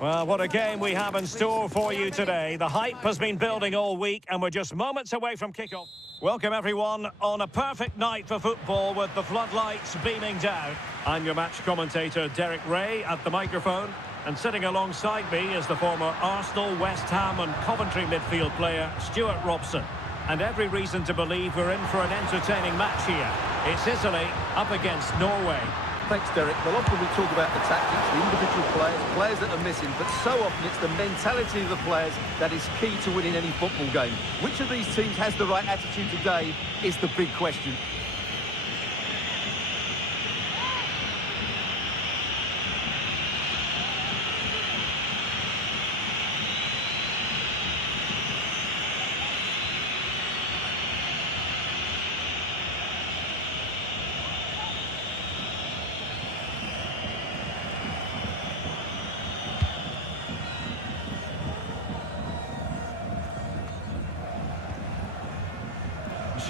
Well, what a game we have in store for you today. The hype has been building all week and we're just moments away from kickoff. Welcome everyone on a perfect night for football with the floodlights beaming down. I'm your match commentator Derek Ray at the microphone, and sitting alongside me is the former Arsenal, West Ham and Coventry midfield player Stuart Robson. And every reason to believe we're in for an entertaining match here. It's Italy up against Norway. Thanks, Derek. Well, often we talk about the tactics, the individual players that are missing, but so often it's the mentality of the players that is key to winning any football game. Which of these teams has the right attitude today is the big question.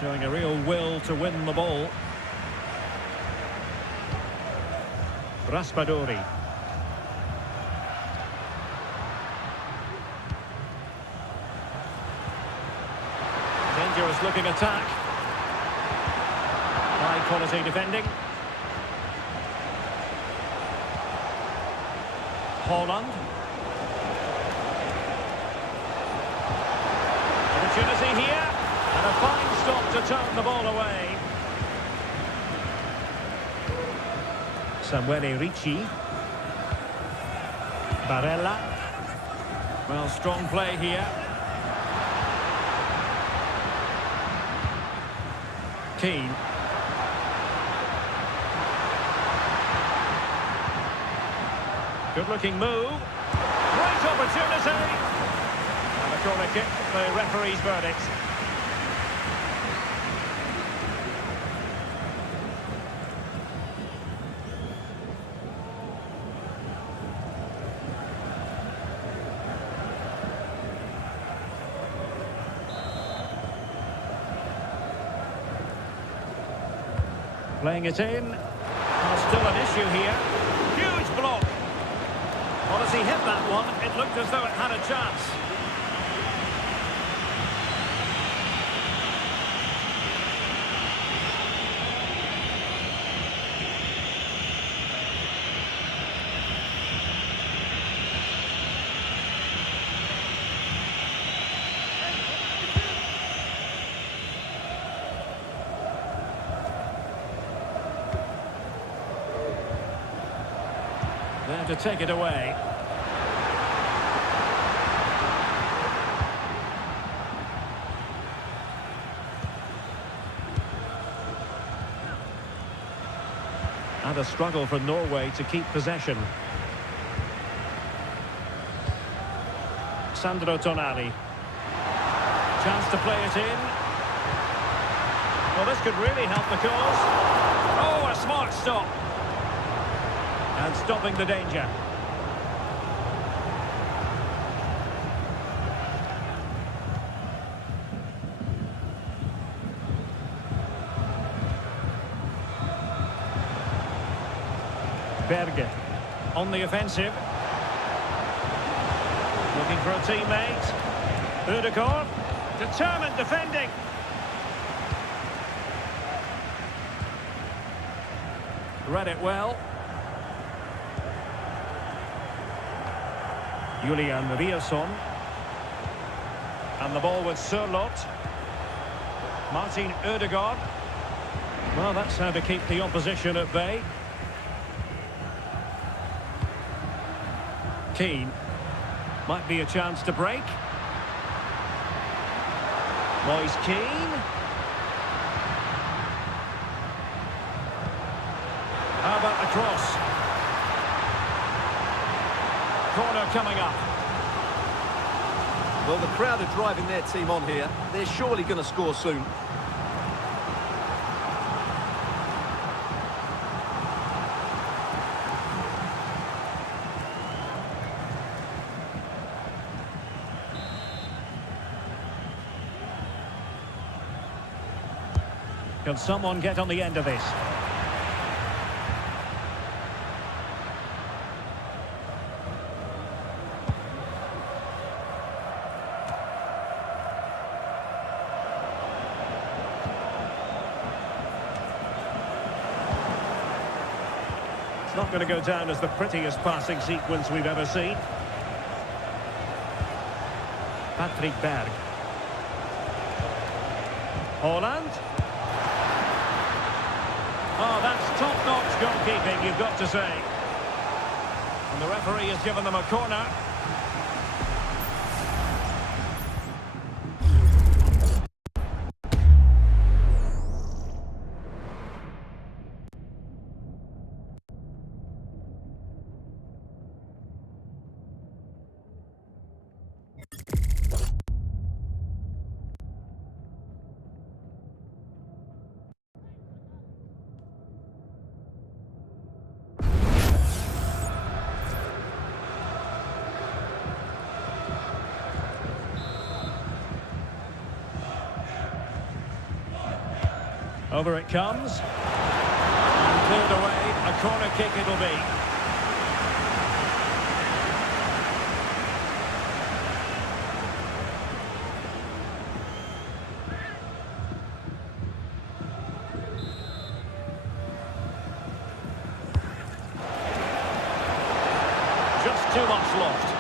Showing a real will to win the ball. Raspadori. Dangerous looking attack. High quality defending. Holland. Opportunity here. And a fine stop to turn the ball away. Samuele Ricci. Barella. Well, strong play here. Keane. Good looking move. Great opportunity. And a corner kick, the referee's verdict. Playing it in. Still an issue here. Huge block. Well, as he hit that one, it looked as though it had a chance. There to take it away. And a struggle for Norway to keep possession. Sandro Tonali. Chance to play it in. Well, this could really help the cause. Oh, a smart stop. And stopping the danger. Berge on the offensive. Looking for a teammate. Uefa, determined defending. Read it well. Julian Riasson. And the ball with Sørloth. Martin Ødegaard. Well, that's how to keep the opposition at bay. Keane. Might be a chance to break. Moise Keane. How about the cross? Corner coming up. Well, the crowd are driving their team on here. They're surely going to score soon. Can someone get on the end of this? Not going to go down as the prettiest passing sequence we've ever seen. Patrick Berg. Holland. Oh, that's top-notch goalkeeping, you've got to say. And the referee has given them a corner. Over it comes. And cleared away. A corner kick it'll be. Just too much lost.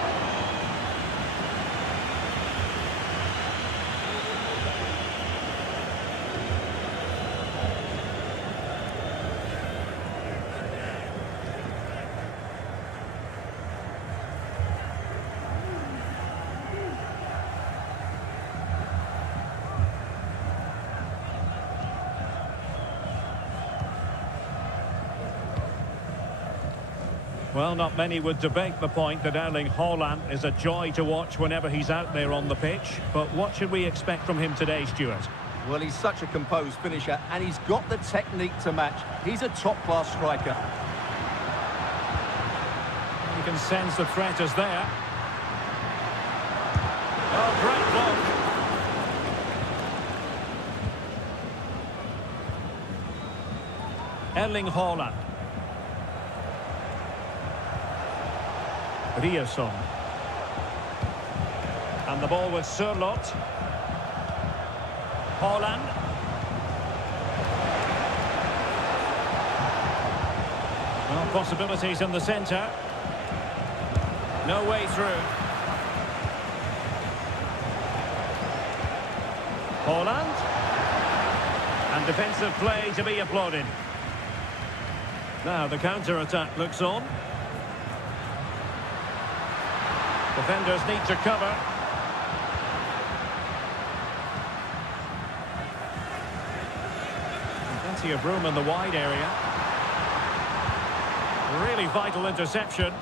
Well, not many would debate the point that Erling Haaland is a joy to watch whenever he's out there on the pitch. But what should we expect from him today, Stuart? Well, he's such a composed finisher, and he's got the technique to match. He's a top-class striker. You can sense the threat is there. Oh, great block. Erling Haaland. Riasson. And the ball with Sørloth. Haaland. Well, possibilities in the centre. No way through. Haaland. And defensive play to be applauded. Now the counter-attack looks on. Defenders need to cover. Plenty of room in the wide area. Really vital interception.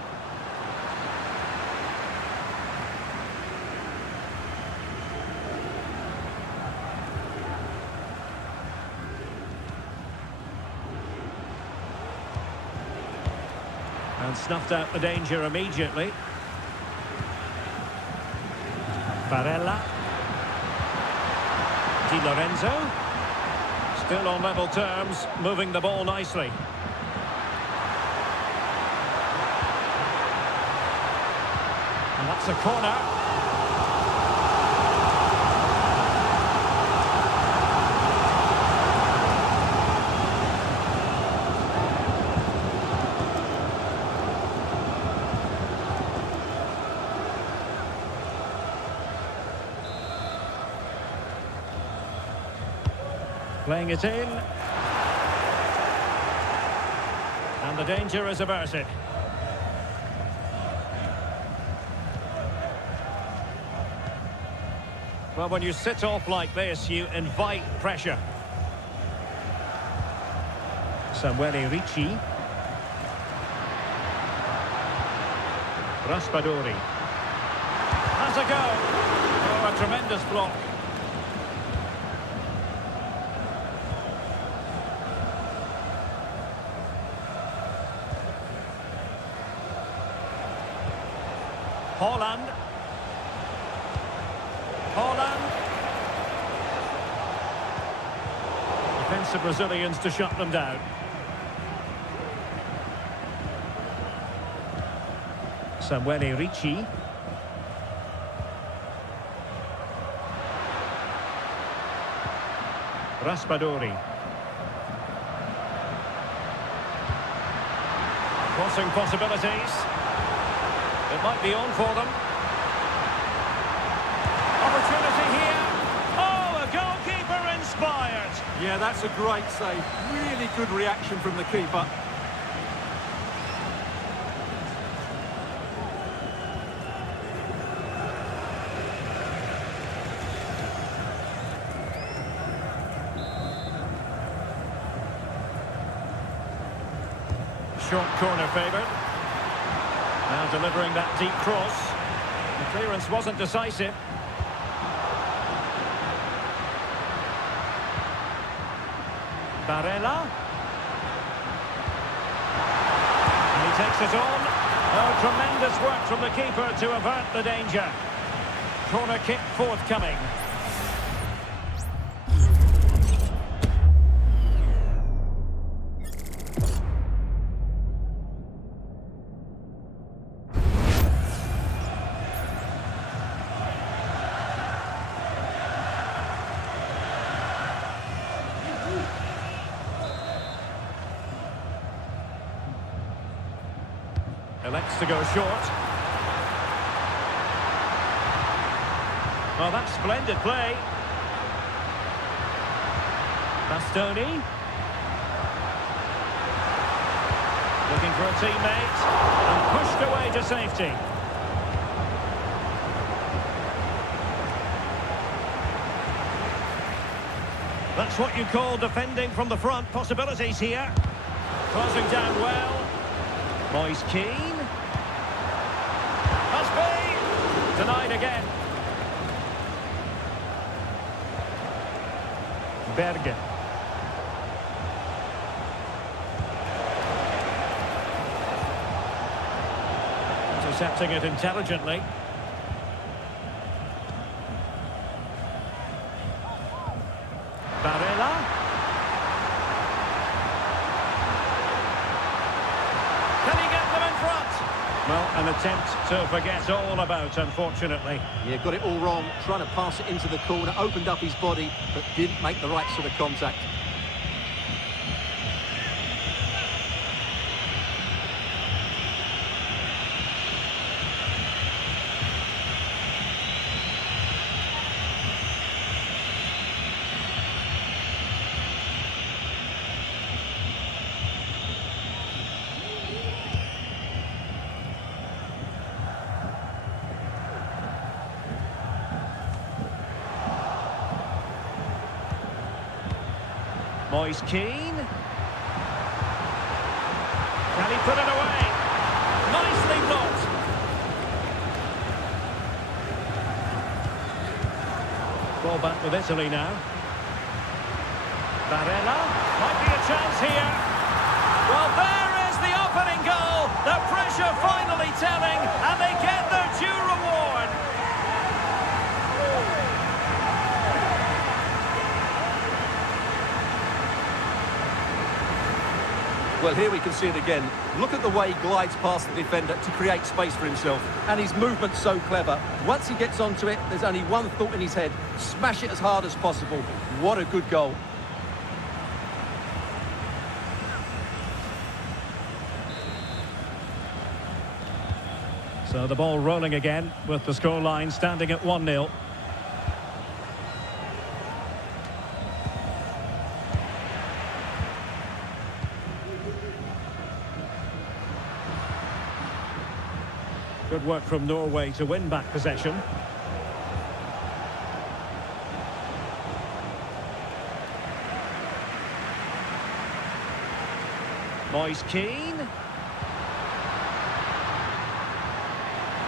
And snuffed out the danger immediately. Barella. Di Lorenzo. Still on level terms, moving the ball nicely. And that's a corner. Playing it in. And the danger is averted. Well, when you sit off like this, you invite pressure. Samuele Ricci. Raspadori. Has a go. Oh, a tremendous block. Haaland. Haaland. Defensive Brazilians to shut them down. Samuele Ricci. Raspadori. Crossing possibilities. It might be on for them. Opportunity here. Oh, a goalkeeper inspired. Yeah, that's a great save. Really good reaction from the keeper. Short corner favoured. Now delivering that deep cross. The clearance wasn't decisive. Barella. And he takes it on. Oh, tremendous work from the keeper to avert the danger. Corner kick forthcoming. Elects to go short. Well, that's splendid play. Bastoni. Looking for a teammate. And pushed away to safety. That's what you call defending from the front. Possibilities here. Closing down well. Moise Keane. Must be! Denied again. Bergen. Intercepting it intelligently. Barella. Well, an attempt to forget all about, unfortunately. Yeah, got it all wrong, trying to pass it into the corner, opened up his body, but didn't make the right sort of contact. Moise Keane. Can he put it away? Nicely blocked. Ball back with Italy now. Barella. Might be a chance here. Well, there is the opening goal. The pressure finally telling, and they get their due reward. Well, here we can see it again. Look at the way he glides past the defender to create space for himself. And his movement's so clever. Once he gets onto it, there's only one thought in his head. Smash it as hard as possible. What a good goal. So the ball rolling again with the scoreline standing at 1-0. Good work from Norway to win back possession. Moise Keane.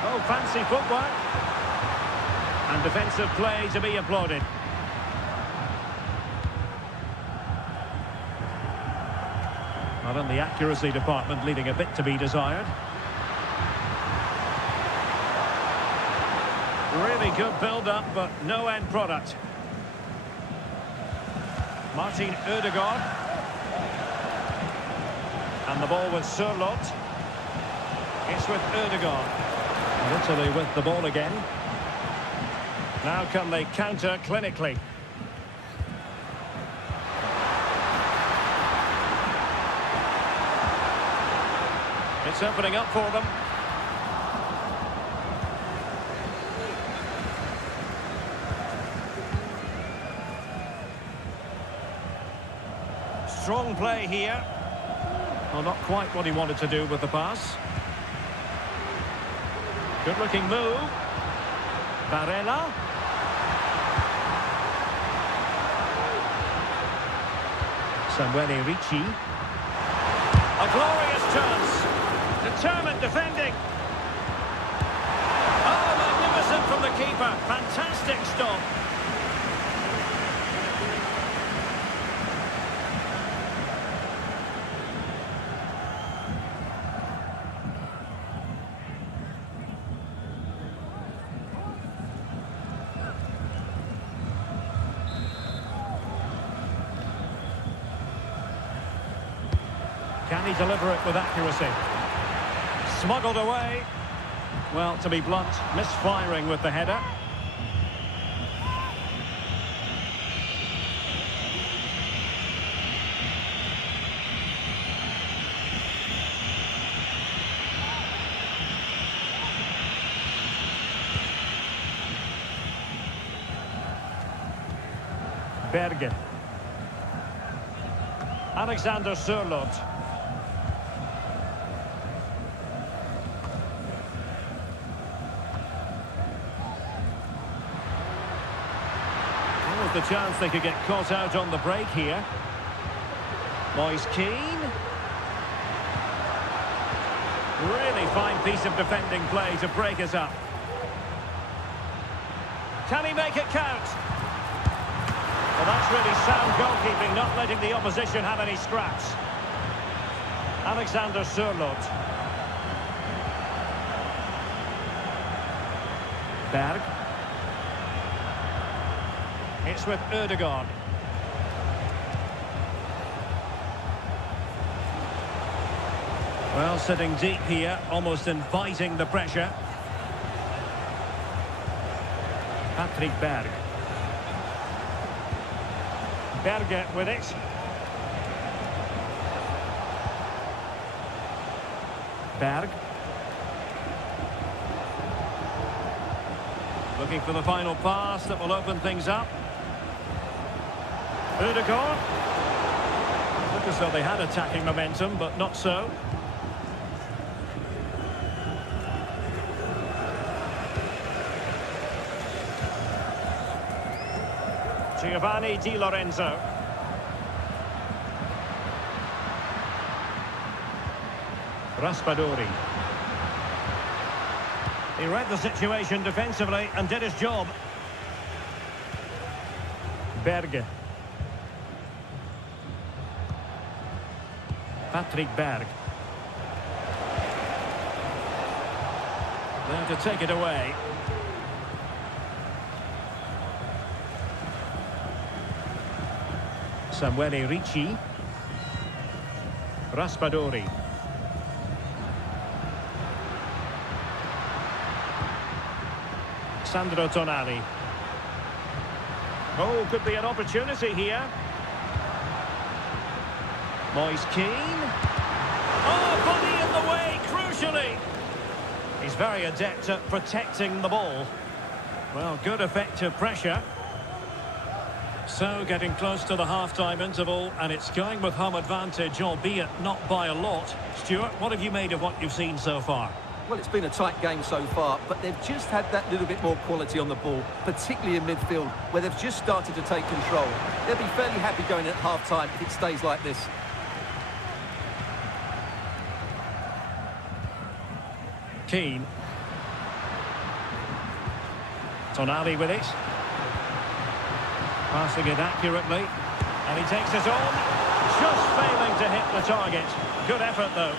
Oh, fancy footwork. And defensive play to be applauded. Not in the accuracy department, leaving a bit to be desired. Really good build-up, but no end product. Martin Ødegaard. And the ball with Sørloth. It's with Ødegaard. And Italy with the ball again. Now can they counter clinically? It's opening up for them. Strong play here. Well, not quite what he wanted to do with the pass. Good-looking move. Barella. Samuele Ricci. A glorious chance. Determined defending. Oh, magnificent from the keeper. Fantastic stop. Can he deliver it with accuracy? Smuggled away. Well, to be blunt, misfiring with the header. Berge. Alexander Sørloth. The chance they could get caught out on the break here. Moise Keane. Really fine piece of defending play to break us up. Can he make it count? Well, that's really sound goalkeeping, not letting the opposition have any scraps. Alexander Sørloth. Berg. It's with Ødegaard. Well, sitting deep here, almost inviting the pressure. Patrick Berg. Berge with it. Berg. Looking for the final pass that will open things up. Ødegaard. Looked as though they had attacking momentum, but not so. Giovanni Di Lorenzo. Raspadori. He read the situation defensively and did his job. Berge. Patrick Berg. There to take it away. Samuele Ricci. Raspadori. Sandro Tonali. Oh, could be an opportunity here. Moise Keane. Oh, body in the way, crucially. He's very adept at protecting the ball. Well, good effective pressure. So, getting close to the half-time interval, and it's going with home advantage, albeit not by a lot. Stuart, what have you made of what you've seen so far? Well, it's been a tight game so far, but they've just had that little bit more quality on the ball, particularly in midfield, where they've just started to take control. They'll be fairly happy going at half-time if it stays like this. Keane. Tonali with it. Passing it accurately. And he takes it on. Just failing to hit the target. Good effort, though.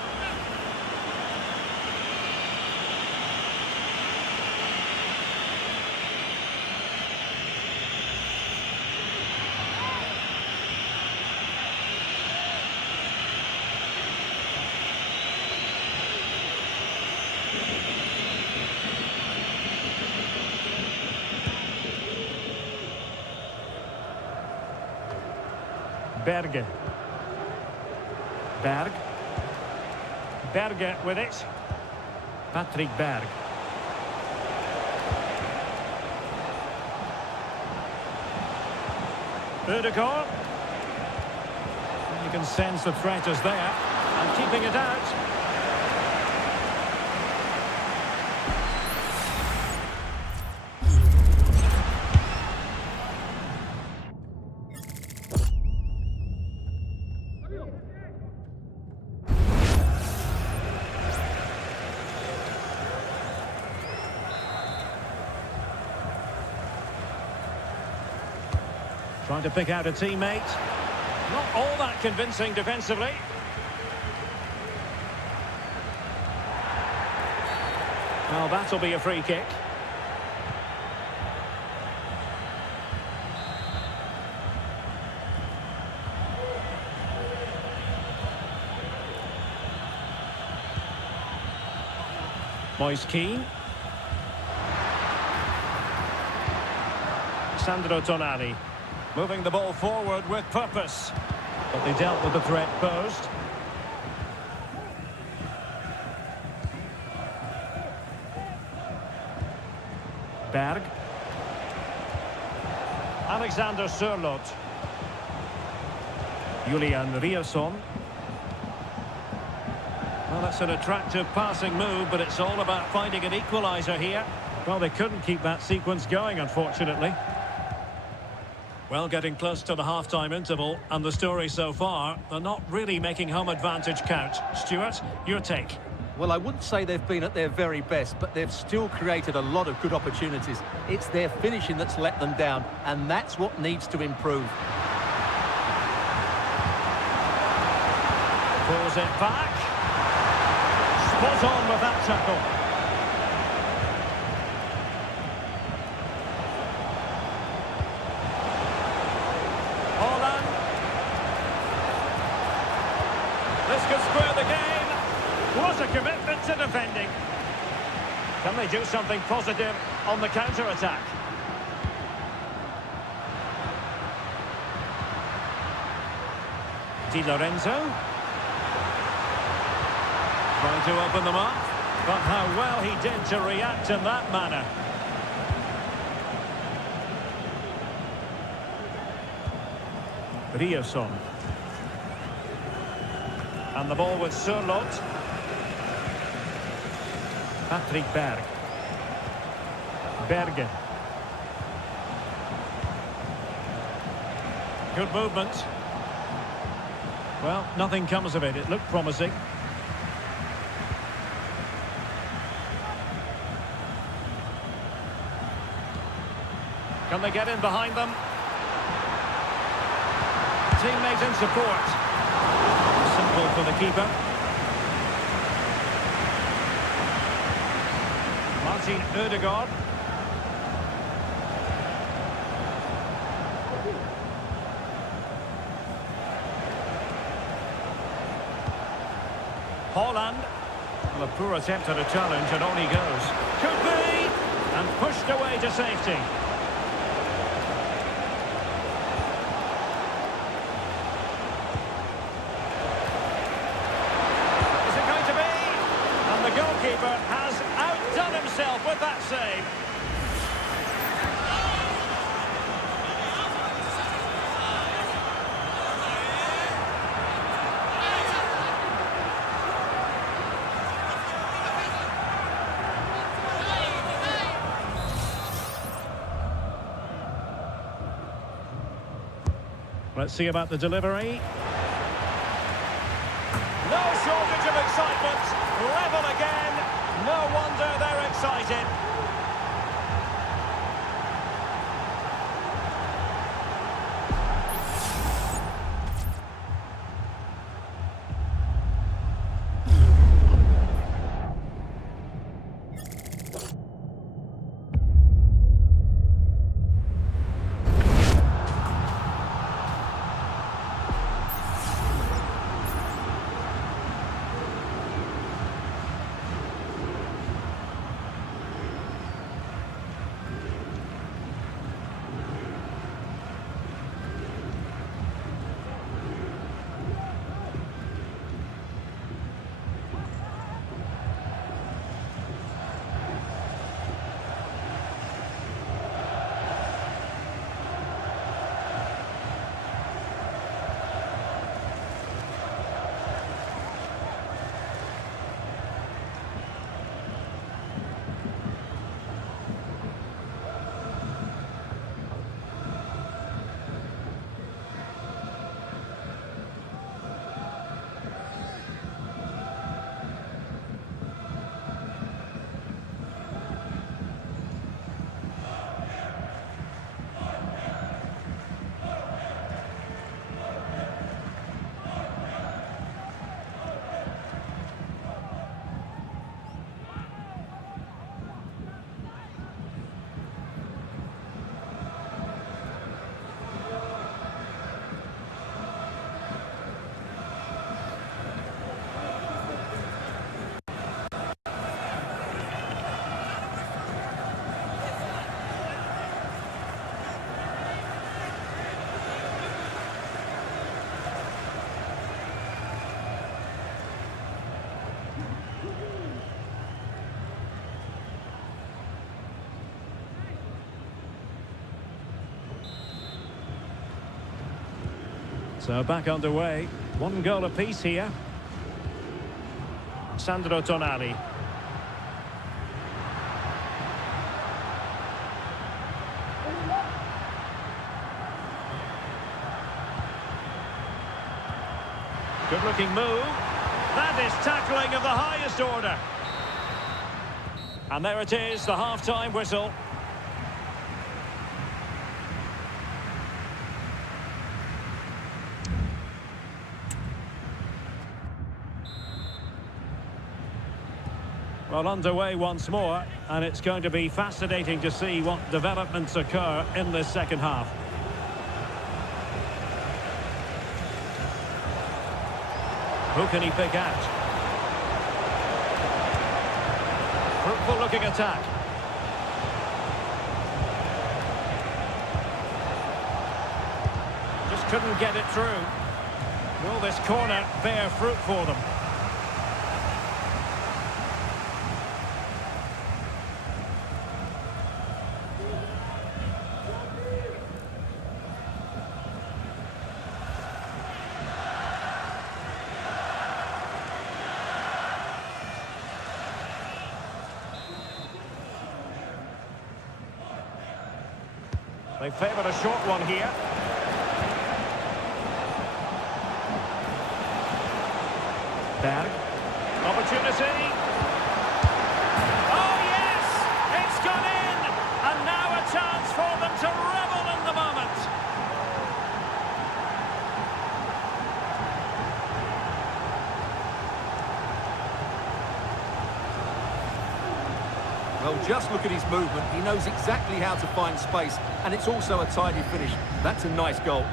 Berge. Berg. Berge with it. Patrick Berg. Udegaard. You can sense the threat is there. And keeping it out. Trying to pick out a teammate. Not all that convincing defensively. Well, that'll be a free kick. Moise Keane. Sandro Tonali. Moving the ball forward with purpose. But they dealt with the threat posed. Berg. Alexander Sørloth. Julian Riasson. Well, that's an attractive passing move, but it's all about finding an equaliser here. Well, they couldn't keep that sequence going, unfortunately. Well, getting close to the half-time interval, and the story so far, they're not really making home advantage count. Stuart, your take? Well, I wouldn't say they've been at their very best, but they've still created a lot of good opportunities. It's their finishing that's let them down, and that's what needs to improve. Pulls it back. Spot on with that tackle. This could square the game. What a commitment to defending. Can they do something positive on the counter-attack? Di Lorenzo. Trying to open them up. But how well he did to react in that manner. Riasson. And the ball with Sørloth. Patrick Berg. Berge. Good movement. Well, nothing comes of it. It looked promising. Can they get in behind them? Teammate in support. Simple for the keeper. Martin Udegaard. Haaland. Well, a poor attempt at a challenge and on he goes. Could be! And pushed away to safety. Goalkeeper has outdone himself with that save. Let's see about the delivery. No shortage of excitement. Level again. No wonder they're excited. So back underway. One goal apiece here. Sandro Tonali. Good-looking move. That is tackling of the highest order. And there it is, the half-time whistle. Well, underway once more, and it's going to be fascinating to see what developments occur in this second half. Who can he pick out? Fruitful looking attack. Just couldn't get it through. Will this corner bear fruit for them? They favour a short one here. Berg. Opportunity. Oh, yes! It's gone in! And now a chance for them to revel in the moment. Well, just look at his movement. He knows exactly how to find space, and it's also a tidy finish. That's a nice goal.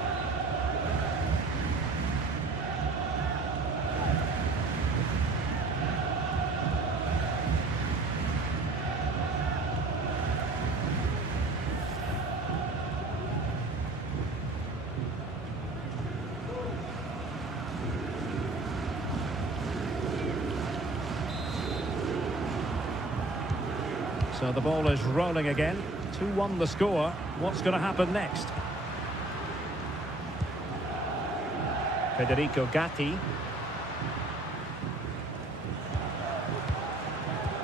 So the ball is rolling again. 2-1 the score. What's going to happen next? Federico Gatti.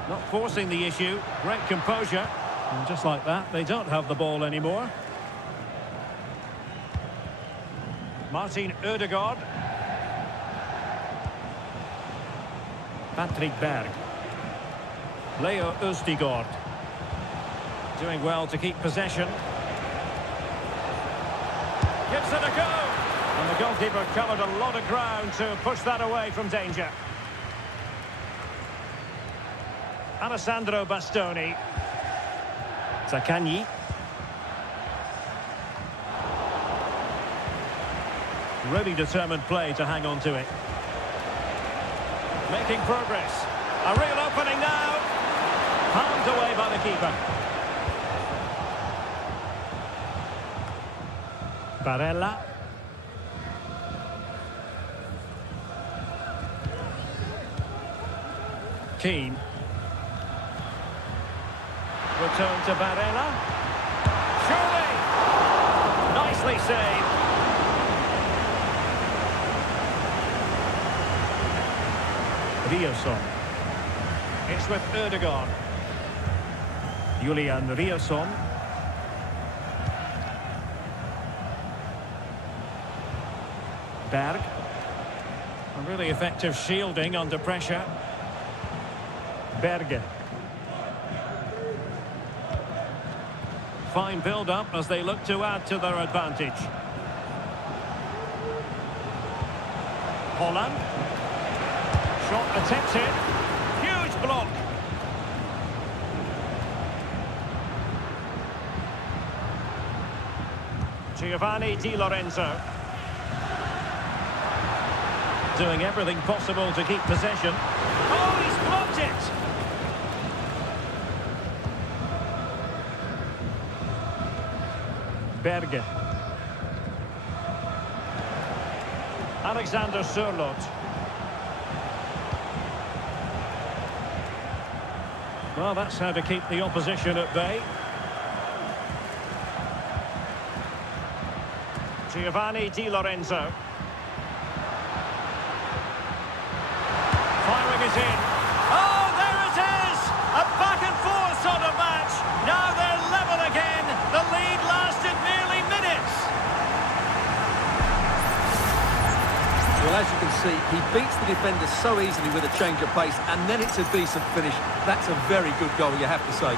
Not forcing the issue. Great composure. And just like that, they don't have the ball anymore. Martin Ødegaard. Patrick Berg. Leo Østigård. Doing well to keep possession. Gives it a go. And the goalkeeper covered a lot of ground to push that away from danger. Alessandro Bastoni. Zaccagni. Really determined play to hang on to it. Making progress. A real opening now. Palmed away by the keeper. Barella. Keane. Return to Barella. Surely! Nicely saved. Riosson. It's with Ødegaard. Julian Riosson. Berg. A really effective shielding under pressure. Berge. Fine build-up as they look to add to their advantage. Holland. Shot attempted. Huge block. Giovanni Di Lorenzo. Doing everything possible to keep possession. Oh, he's blocked it! Berge. Alexander Sørloth. Well, that's how to keep the opposition at bay. Giovanni Di Lorenzo. it in. Oh, there it is! A back-and-forth sort of match. Now they're level again. The lead lasted nearly minutes. Well, as you can see, he beats the defender so easily with a change of pace, and then it's a decent finish. That's a very good goal, you have to say.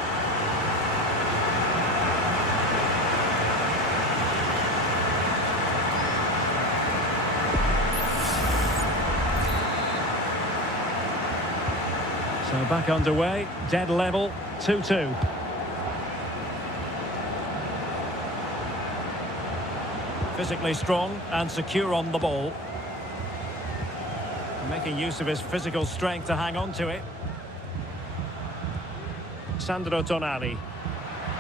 So back underway, dead level, 2-2. Physically strong and secure on the ball. Making use of his physical strength to hang on to it. Sandro Tonali.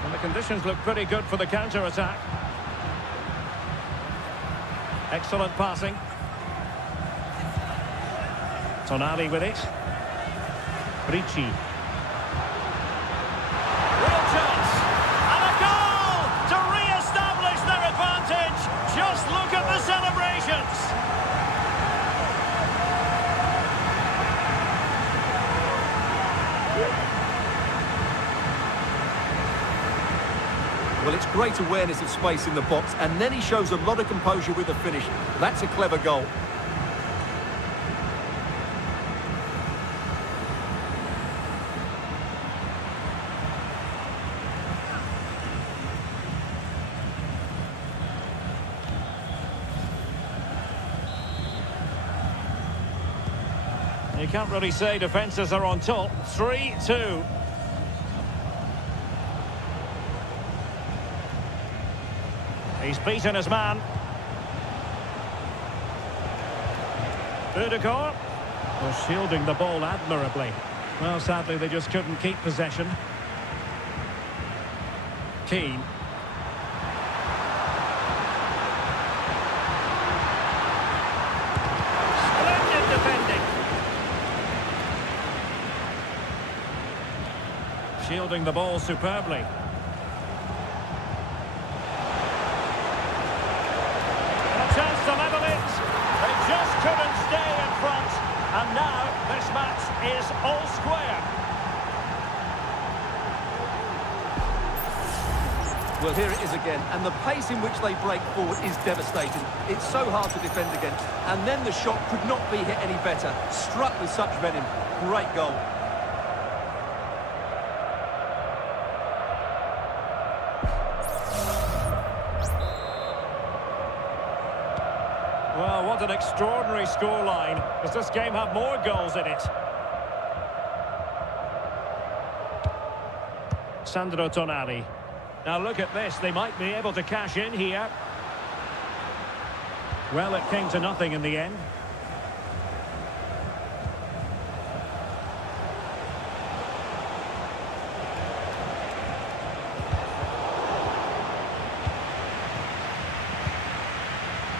And the conditions look pretty good for the counter-attack. Excellent passing. Tonali with it. Ricci. Real chance. And a goal to re-establish their advantage. Just look at the celebrations. Well, it's great awareness of space in the box, and then he shows a lot of composure with the finish. That's a clever goal. You can't really say defences are on top. 3-2. He's beaten his man. Udegaard was shielding the ball admirably. Well, sadly, they just couldn't keep possession. Keane. Splendid defending. Shielding the ball superbly. Chance to level it. They just couldn't stay in front. And now this match is all square. Well, here it is again, and the pace in which they break forward is devastating. It's so hard to defend against. And then the shot could not be hit any better. Struck with such venom. Great goal. Well, what an extraordinary scoreline. Does this game have more goals in it? Sandro Tonali. Now look at this. They might be able to cash in here. Well, it came to nothing in the end.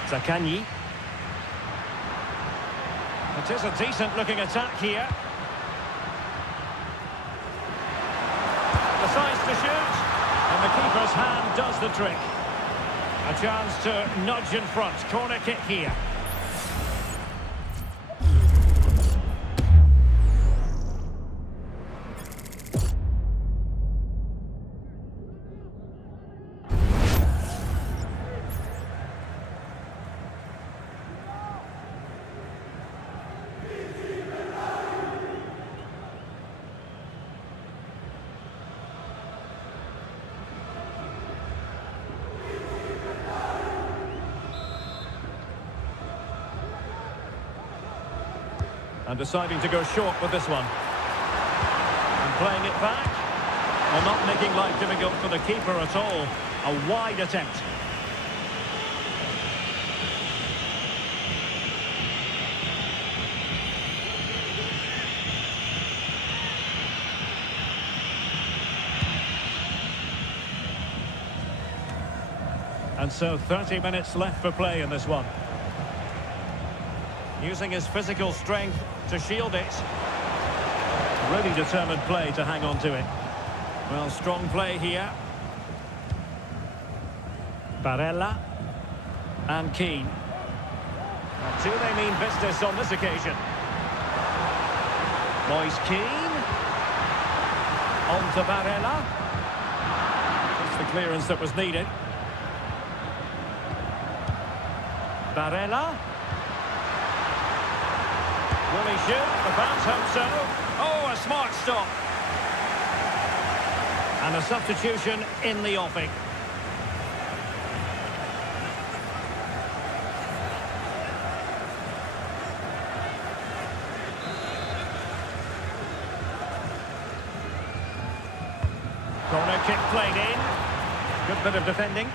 Zaccagni. It is a decent-looking attack here. Decides to shoot, and the keeper's hand does the trick. A chance to nudge in front. Corner kick here. And deciding to go short with this one. And playing it back. Well, not making life difficult for the keeper at all. A wide attempt. And so 30 minutes left for play in this one. Using his physical strength to shield it. Really determined play to hang on to it. Well, strong play here. Barella. And Keane. And do they mean business on this occasion? Moise Keane. On to Barella. That's the clearance that was needed. Barella. Will he shoot? The fans hope so. Oh, a smart stop. And a substitution in the offing. Corner kick played in. Good bit of defending.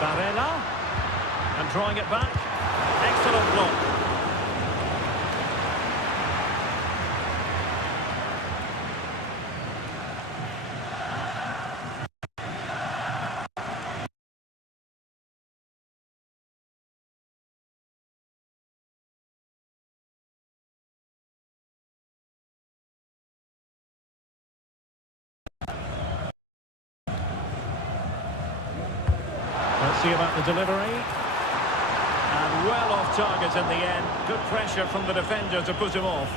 Barella. And drawing it back. Excellent block. Let's see about the delivery. And well off target in the end. Good pressure from the defender to put him off.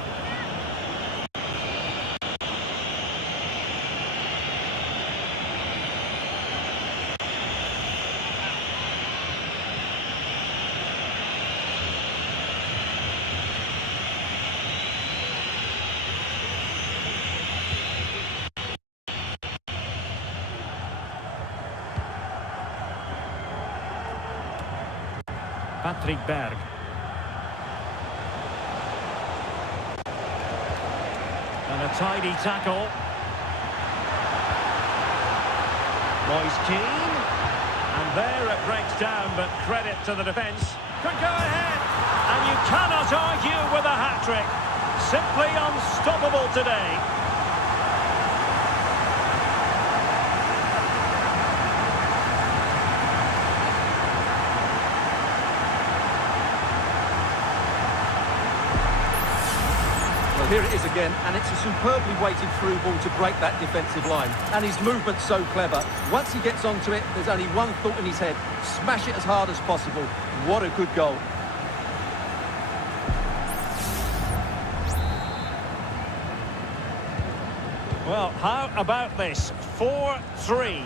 Patrick Berg. And a tidy tackle. Moise Keane. And there it breaks down, but credit to the defence. Could go ahead. And you cannot argue with a hat-trick. Simply unstoppable today. Here it is again, and it's a superbly weighted through ball to break that defensive line. And his movement's so clever. Once he gets onto it, there's only one thought in his head. Smash it as hard as possible. What a good goal. Well, how about this? 4-3.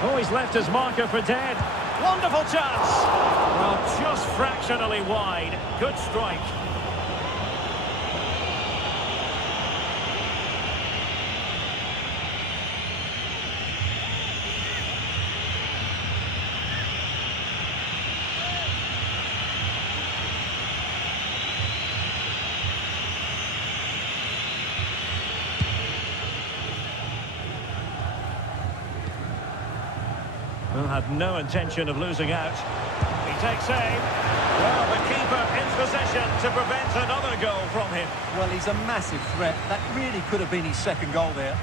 Oh, he's left his marker for dead. Wonderful chance. Well, just fractionally wide. Good strike. Well, had no intention of losing out. He takes aim. Well, the keeper in possession to prevent another goal from him. Well, he's a massive threat. That really could have been his second goal there.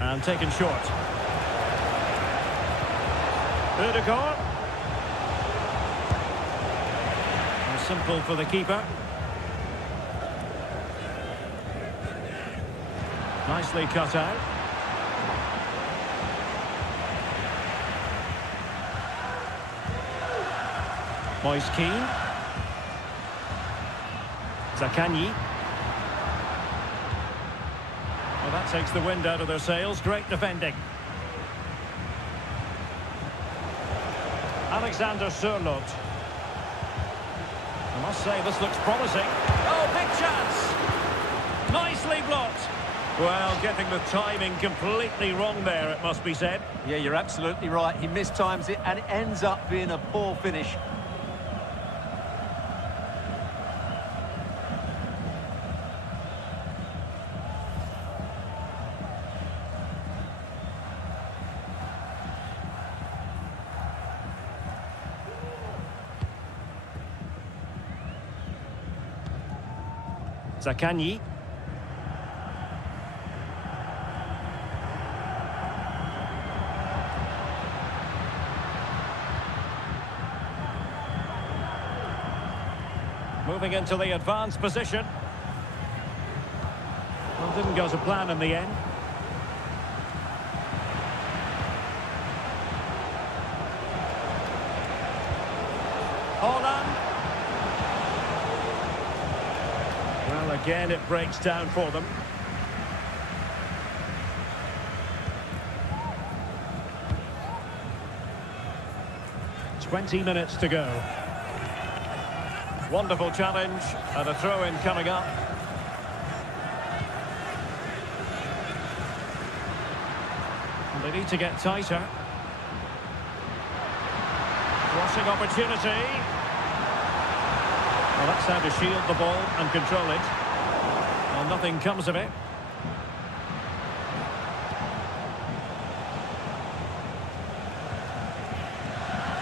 And taken short. Udegaard. Simple for the keeper. Nicely cut out. Moise Keane. Zaccagni. Well, that takes the wind out of their sails. Great defending. Alexander Sørloth. I must say, this looks promising. Oh, big chance! Nicely blocked. Well, getting the timing completely wrong there, it must be said. Yeah, you're absolutely right. He mistimes it, and it ends up being a poor finish. Zakanyi. Moving into the advanced position. Well, didn't go to plan in the end. Holland. Well, again, it breaks down for them. "20 minutes to go. Wonderful challenge, and a throw-in coming up. And they need to get tighter. Crossing opportunity. Well, that's how to shield the ball and control it. Well, nothing comes of it.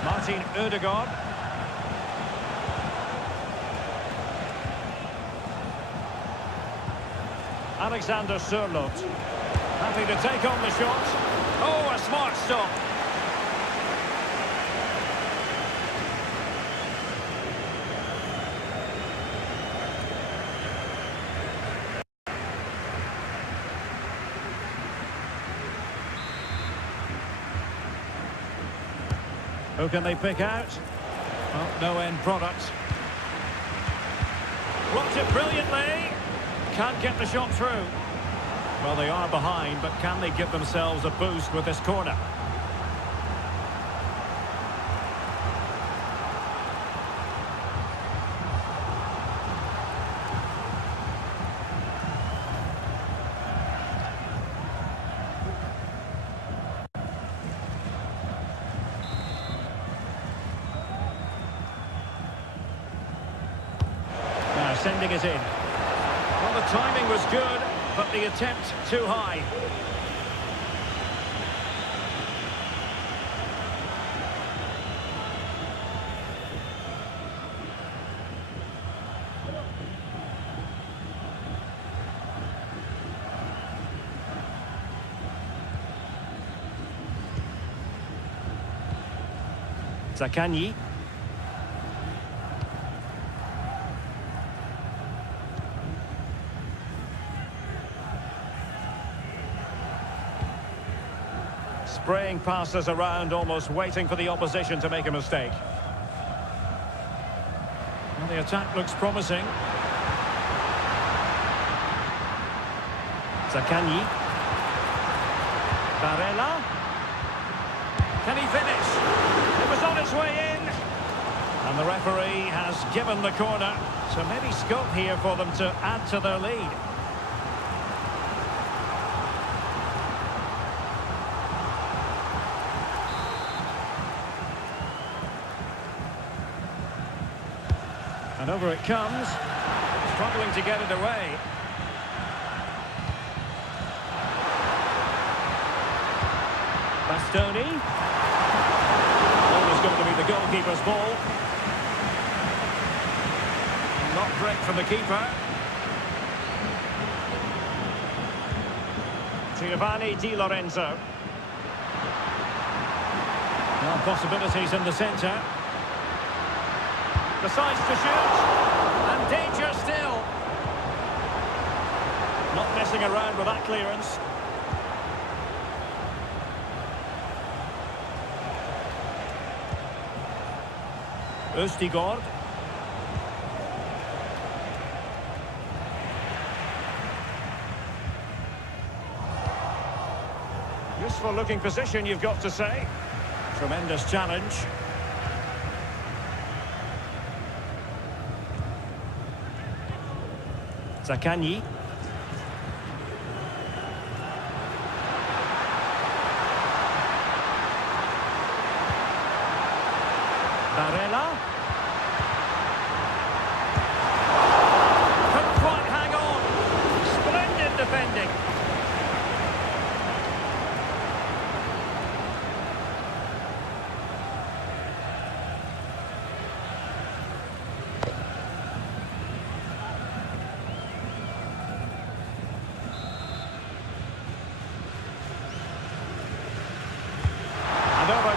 Martin Ødegaard. Alexander Sørloth. Happy to take on the shot. Oh, a smart stop. Who can they pick out? Well, no end product. Blocked it brilliantly. Can't get the shot through. Well, they are behind, but can they give themselves a boost with this corner? Now sending it in. Well, the timing was good, but the attempt too high. Zakanyi. Spraying passes around, almost waiting for the opposition to make a mistake. Well, the attack looks promising. Zakanyi. Barella. Can he finish? It was on its way in. And the referee has given the corner. So maybe scope here for them to add to their lead. And over it comes, struggling to get it away. Bastoni. Always going to be the goalkeeper's ball. Not great from the keeper. Giovanni Di Lorenzo. Well, possibilities in the centre. Decides to shoot, and danger still. Not messing around with that clearance. Østigård. Useful looking position, you've got to say. Tremendous challenge. Zakanyi. Barella. Couldn't quite hang on. Splendid defending.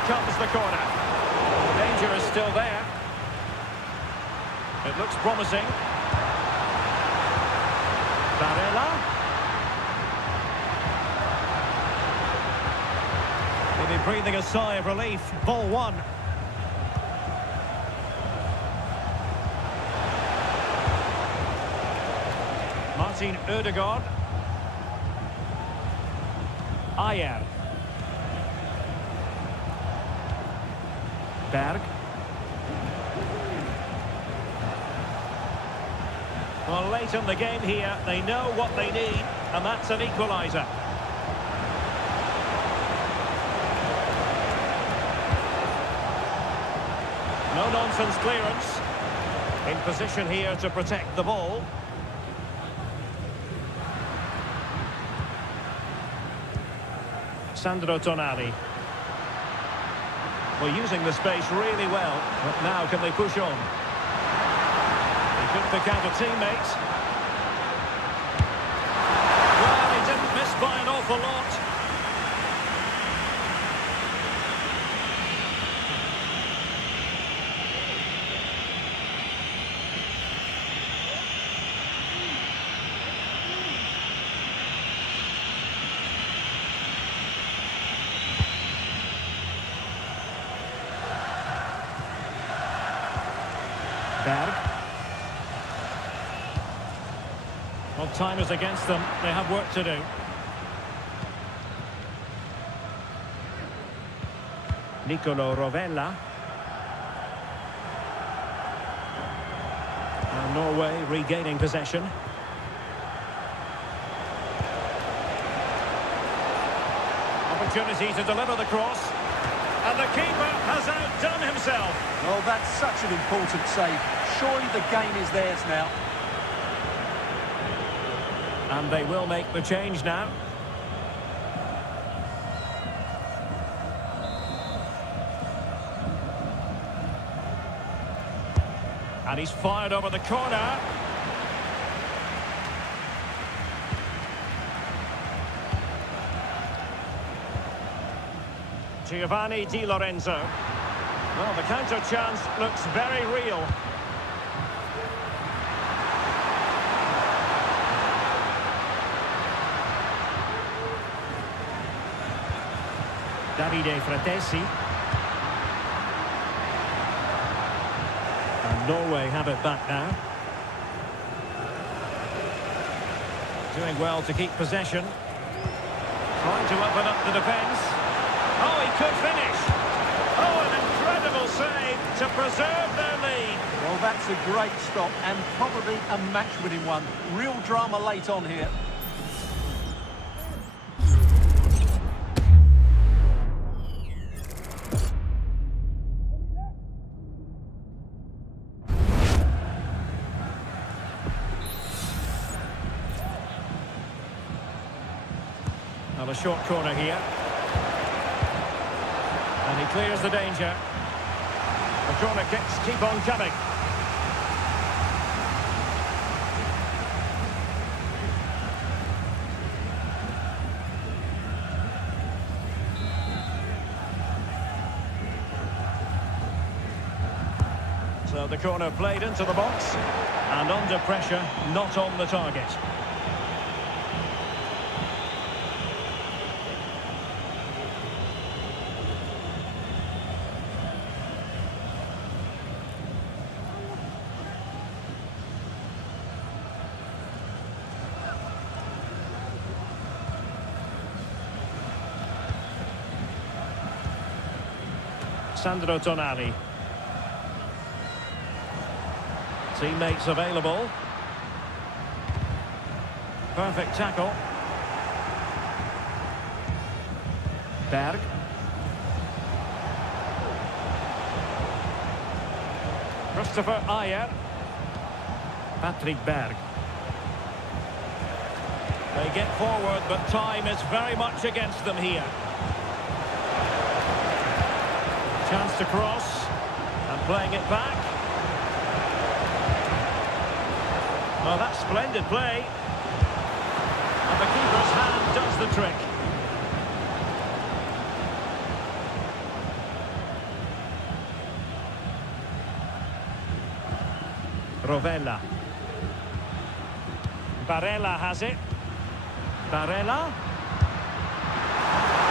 comes the corner. The danger is still there. It looks promising. Barella. Maybe breathing a sigh of relief. Ball one. Martin Ødegaard. Ayer. Berg. Well, late in the game here, they know what they need, and that's an equaliser. No-nonsense clearance. In position here to protect the ball. Sandro Tonali. Well, using the space really well, but now can they push on? He could pick out a teammate. Well, he didn't miss by an awful lot. Berg. Well, time is against them. They have work to do. Nicolo Rovella. And Norway regaining possession. Opportunity to deliver the cross. And the keeper has outdone himself. Well, that's such an important save. Surely the game is theirs now. And they will make the change now. And he's fired over the corner. Giovanni Di Lorenzo. Well, the counter chance looks very real. Davide Fratesi. And Norway have it back now. Doing well to keep possession. Trying to open up the defence. Oh, he could finish. Oh, an incredible save to preserve their lead. Well, that's a great stop and probably a match-winning one. Real drama late on here. Well, a short corner here. And he clears the danger. The corner kicks keep on coming. So the corner played into the box. And under pressure, not on the target. Sandro Tonali. Teammates available. Perfect tackle. Berg. Christopher Ayer. Patrick Berg. They get forward, but time is very much against them here. Chance to cross, and playing it back. Well, that's splendid play. And the keeper's hand does the trick. Rovella. Barella has it. Barella.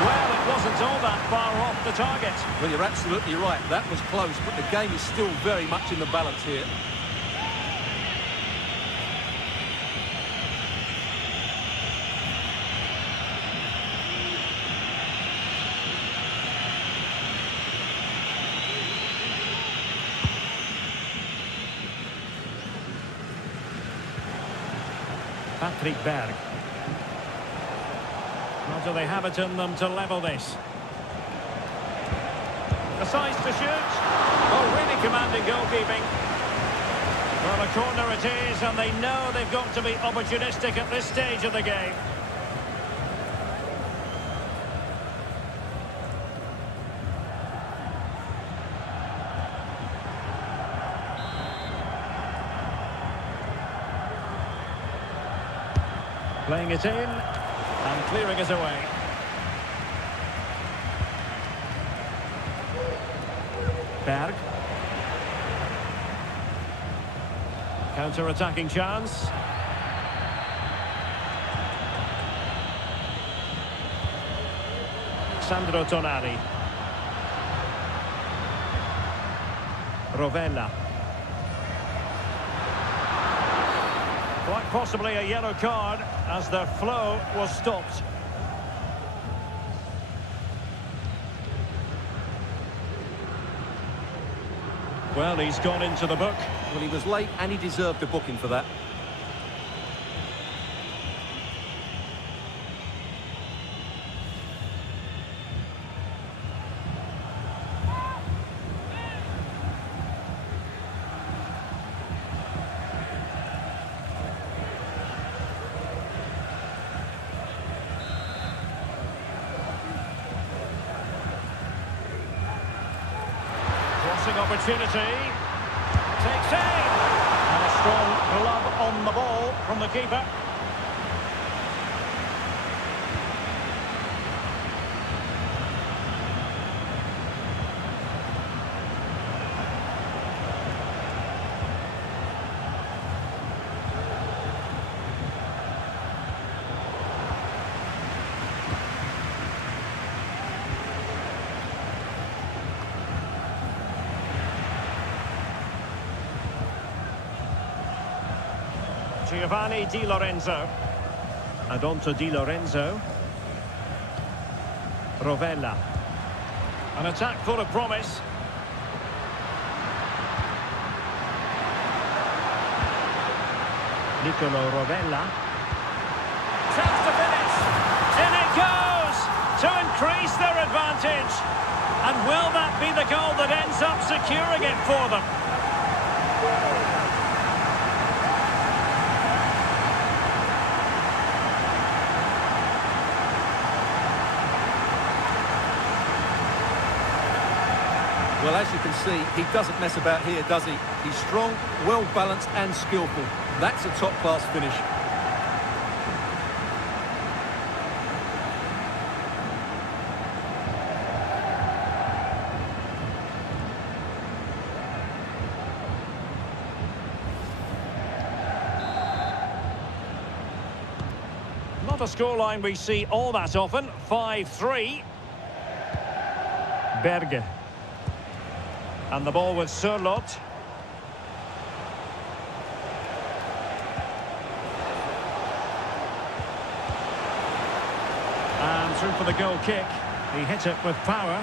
Well, it wasn't all that far off the target. Well, you're absolutely right. That was close, but the game is still very much in the balance here. Patrick Berg. Well, do they have it in them to level this? Decides to shoot. Oh, really commanding goalkeeping. Well, a corner it is, and they know they've got to be opportunistic at this stage of the game. Playing it in, and clearing it away. Berg. Counter-attacking chance. Sandro Tonali. Rovella. Quite possibly a yellow card as the flow was stopped. Well, he's gone into the book. Well, he was late and he deserved a booking for that. Opportunity. Takes aim. And a strong glove on the ball from the keeper. Giovanni Di Lorenzo. And on to Di Lorenzo. Rovella. An attack full of promise. Nicolo Rovella. Chance to finish. In it goes! To increase their advantage. And will that be the goal that ends up securing it for them? Well, as you can see, he doesn't mess about here, does he? He's strong, well-balanced and skillful. That's a top-class finish. Not a scoreline we see all that often. 5-3. Berge. And the ball with Sørloth. And through for the goal kick. He hit it with power.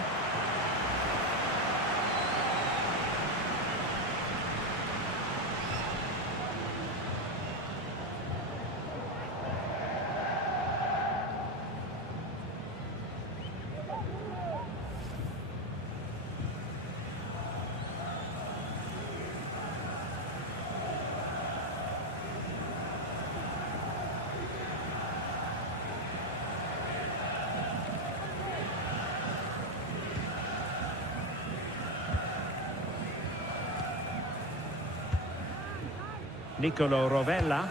Nicolo Rovella.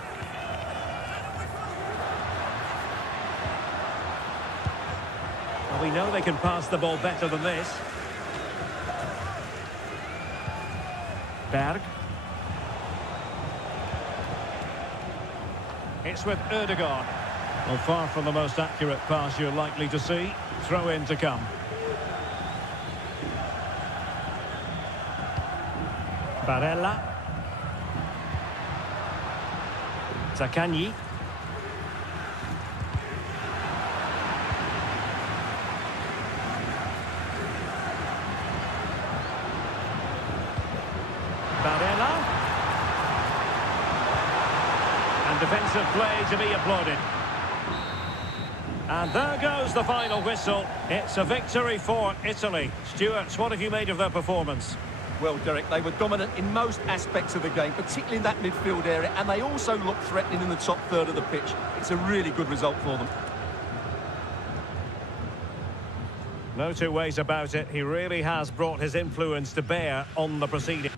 Well, we know they can pass the ball better than this. Berg. It's with Ødegaard. Well, far from the most accurate pass you're likely to see. Throw in to come. Barella. Zaccagni. Barella. And defensive play to be applauded. And there goes the final whistle. It's a victory for Italy. Stuart, what have you made of their performance? Well, Derek, they were dominant in most aspects of the game, particularly in that midfield area, and they also looked threatening in the top third of the pitch. It's a really good result for them. No two ways about it. He really has brought his influence to bear on the proceeding.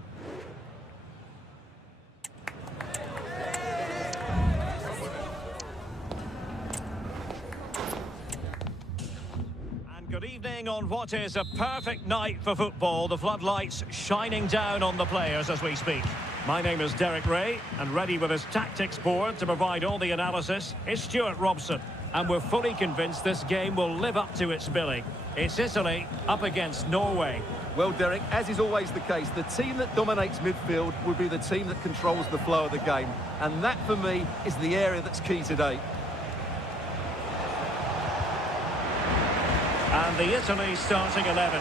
Good evening on what is a perfect night for football. The floodlights shining down on the players as we speak. My name is Derek Ray, and ready with his tactics board to provide all the analysis is Stuart Robson. And we're fully convinced this game will live up to its billing. It's Italy up against Norway. Well, Derek, as is always the case, the team that dominates midfield will be the team that controls the flow of the game. And that, for me, is the area that's key today. And the Italy starting 11.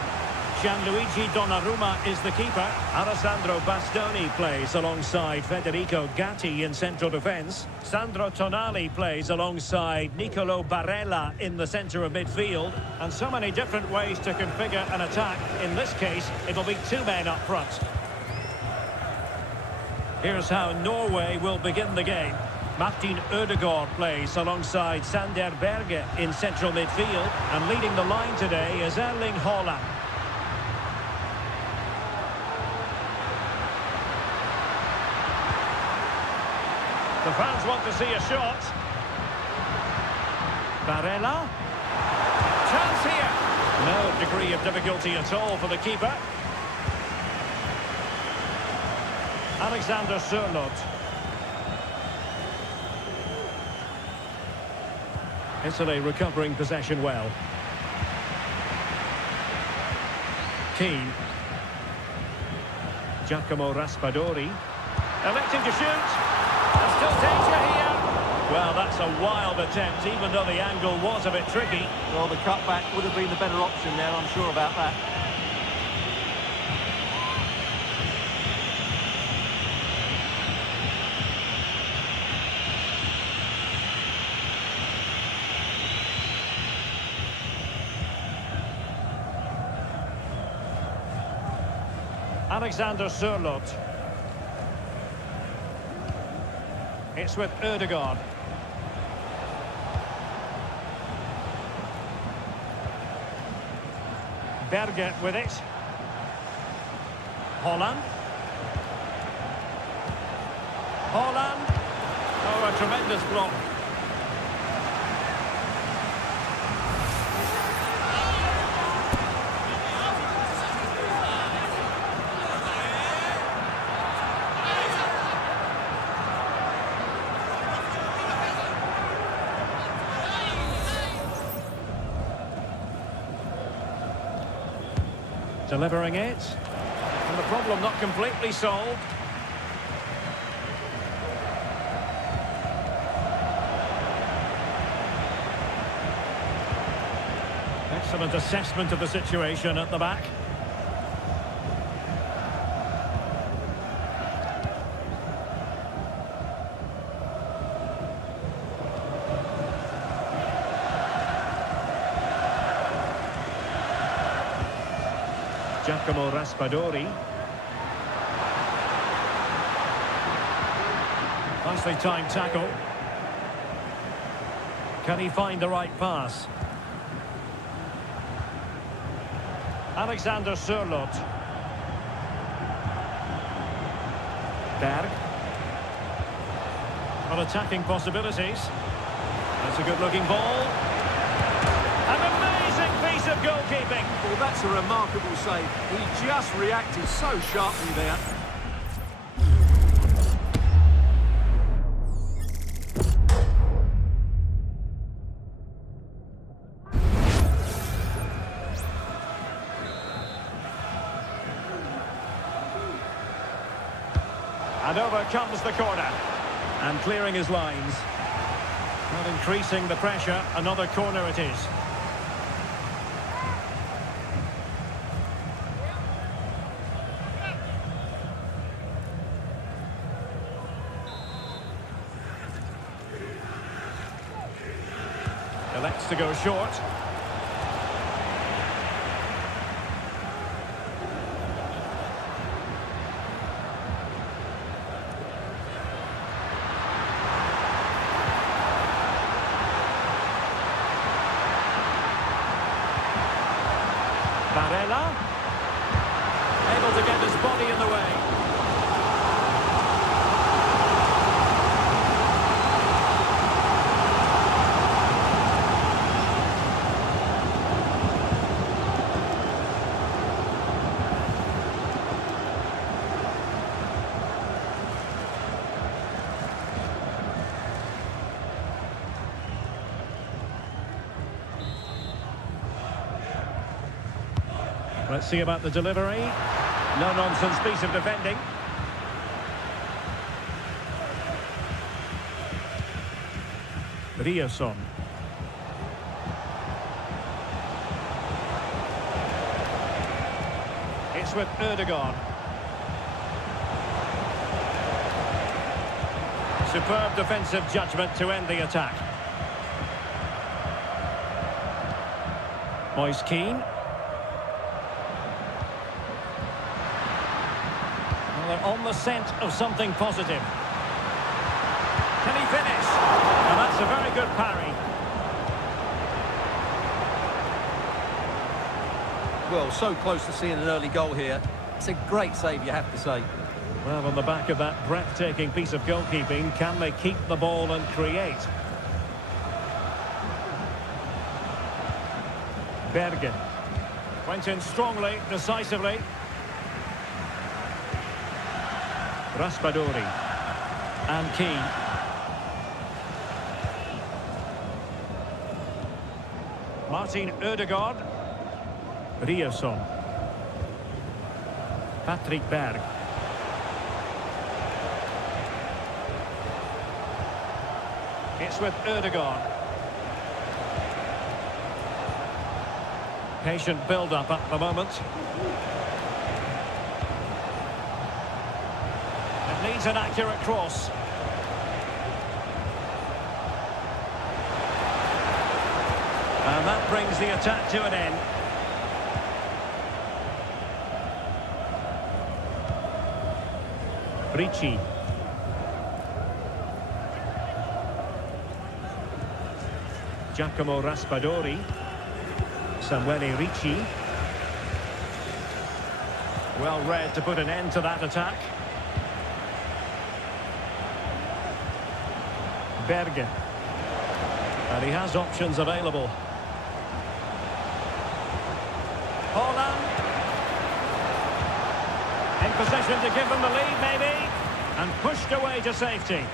Gianluigi Donnarumma is the keeper. Alessandro Bastoni plays alongside Federico Gatti in central defence. Sandro Tonali plays alongside Nicolo Barella in the centre of midfield. And so many different ways to configure an attack. In this case, it'll be two men up front. Here's how Norway will begin the game. Martin Ødegaard plays alongside Sander Berge in central midfield, and leading the line today is Erling Haaland. The fans want to see a shot. Barella. Chance here. No degree of difficulty at all for the keeper. Alexander Sørloth. Italy recovering possession well. Keane. Giacomo Raspadori. Electing to shoot. There's still danger here. Well, that's a wild attempt, even though the angle was a bit tricky. Well, the cutback would have been the better option there, I'm sure about that. Alexander Sørloth. It's with Ødegaard. Berge with it. Haaland. Haaland. Oh, a tremendous block. Delivering it. And the problem not completely solved. Excellent assessment of the situation at the back. Giacomo Raspadori. Nicely timed tackle. Can he find the right pass? Alexander Sørloth. Berg. On attacking possibilities. That's a good-looking ball. An amazing piece of goalkeeping. Well, that's a remarkable save. He just reacted so sharply there. And over comes the corner. And clearing his lines. Not increasing the pressure. Another corner it is. Elects to go short. Barella, able to get his body in the way. Let's see about the delivery. No-nonsense piece of defending. Riasson. It's with Ødegaard. Superb defensive judgment to end the attack. Moise Keane. They're on the scent of something positive. Can he finish? And that's a very good parry. Well, so close to seeing an early goal here. It's a great save, you have to say. Well, on the back of that breathtaking piece of goalkeeping, can they keep the ball and create? Berge. Went in strongly, decisively. Raspadori and Keane. Martin Ødegaard. Riasson. Patrick Berg. It's with Ødegaard. Patient build-up at the moment. Needs an accurate cross. And that brings the attack to an end. Ricci. Giacomo Raspadori. Samuele Ricci. Well read to put an end to that attack. Berge. And he has options available. Holland. In possession to give them the lead, maybe. And pushed away to safety.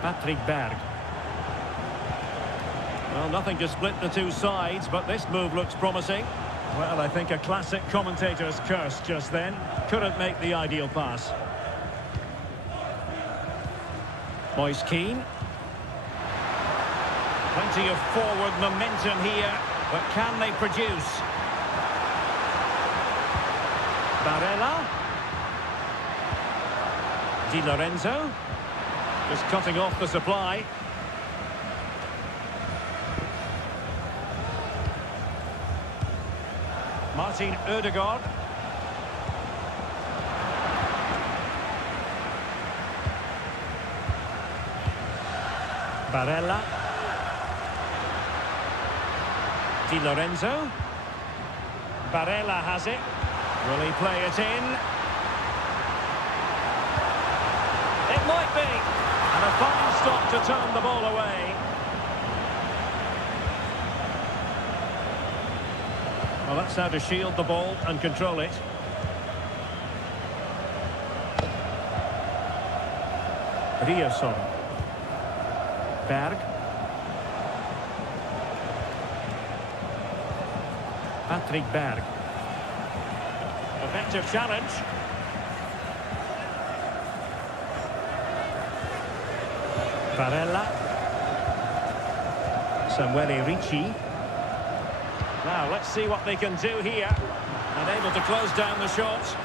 Patrick Berg. Well, nothing to split the two sides, but this move looks promising. Well, I think a classic commentator's curse just then. Couldn't make the ideal pass. Moise Keane. Plenty of forward momentum here, but can they produce? Barella. Di Lorenzo. Just cutting off the supply. Martin Ødegaard. Barella. Di Lorenzo. Barella has it. Will he play it in? It might be. And a fine stop to turn the ball away. Well, that's how to shield the ball and control it. Riasson. Berg. Patrick Berg. Effective challenge. Barella. Samuele Ricci. Now, let's see what they can do here. And able to close down the shots.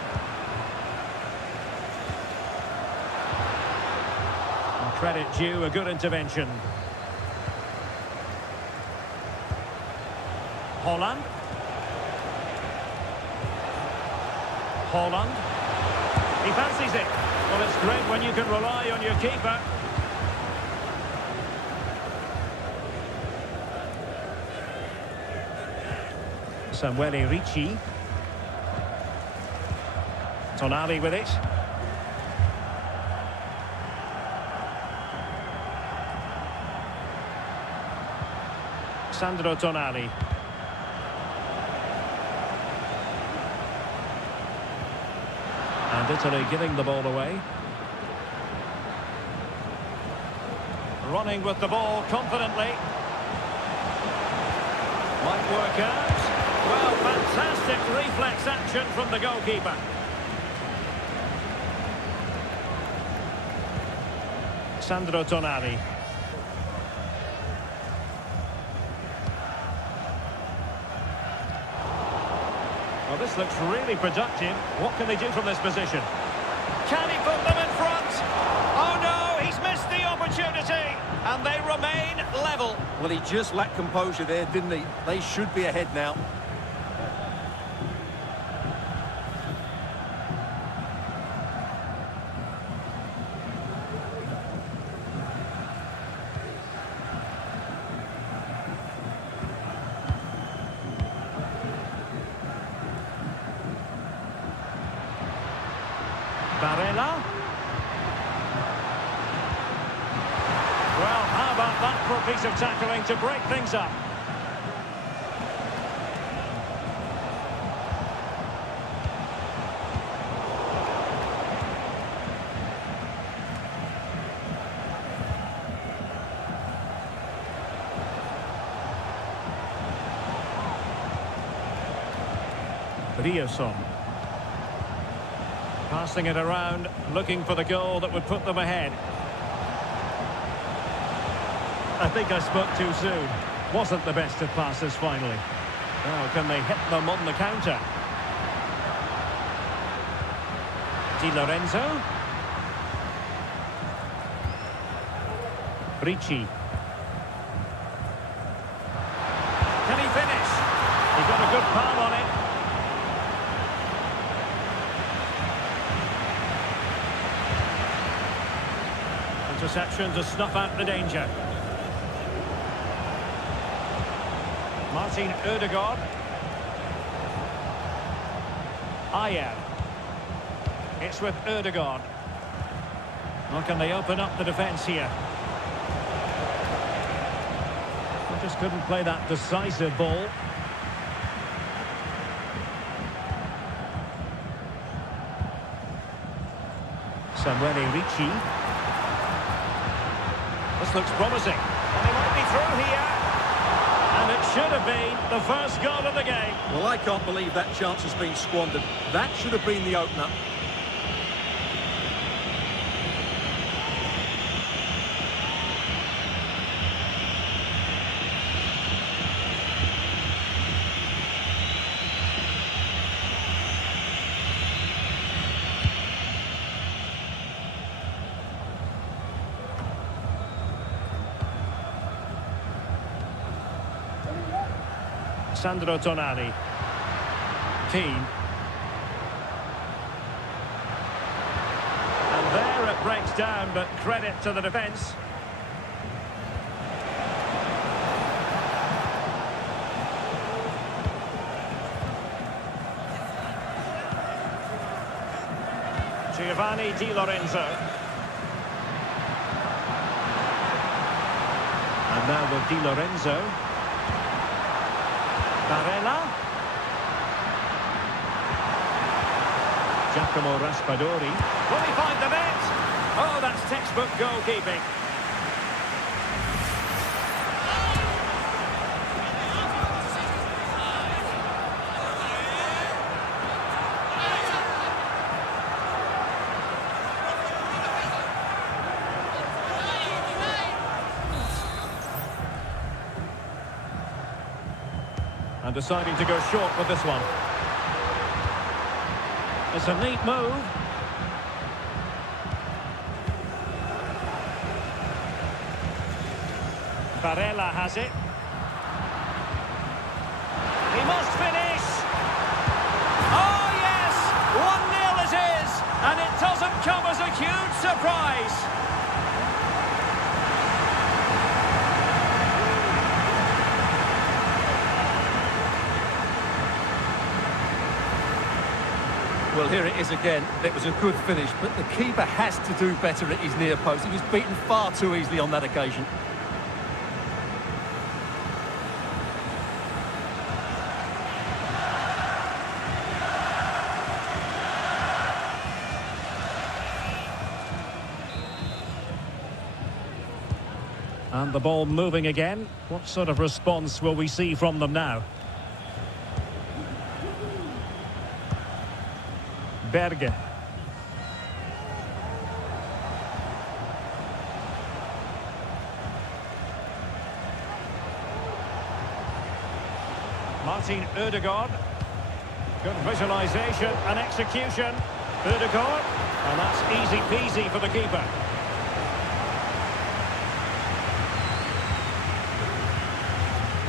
And credit due, a good intervention. Holland. Holland. He fancies it. Well, it's great when you can rely on your keeper. Samuele Ricci. Tonali with it. Sandro Tonali. And Italy giving the ball away. Running with the ball confidently. Might work out. Well, fantastic reflex action from the goalkeeper. Sandro Tonali. Well, this looks really productive. What can they do from this position? Can he put them in front? Oh no, he's missed the opportunity. And they remain level. Well, he just lacked composure there, didn't he? They should be ahead now. Barella. Well, how about that for a piece of tackling to break things up? Rioson. Passing it around, looking for the goal that would put them ahead. I think I spoke too soon. Wasn't the best of passes finally. Now, can they hit them on the counter? Di Lorenzo. Ricci. Can he finish? He got a good palm on it. Interception to snuff out the danger. Martin Ødegaard. Ayer. It's with Ødegaard. Well, can they open up the defence here? They just couldn't play that decisive ball. Samuele Ricci. This looks promising. And he might be through here. And it should have been the first goal of the game. Well, I can't believe that chance has been squandered. That should have been the opener. Sandro Tonali. Keane. And there it breaks down, but credit to the defence. Giovanni Di Lorenzo. And now with Di Lorenzo. Barella. Giacomo Raspadori. Will he find the net? Oh, that's textbook goalkeeping. And deciding to go short with this one. It's a neat move. Barella has it. He must finish. Oh, yes! 1-0 it is! And it doesn't come as a huge surprise. Well, here it is again. It was a good finish, but the keeper has to do better at his near post. He was beaten far too easily on that occasion. And the ball moving again. What sort of response will we see from them now? Berge. Martin Ødegaard. Good visualisation and execution. Ødegaard. And that's easy peasy for the keeper.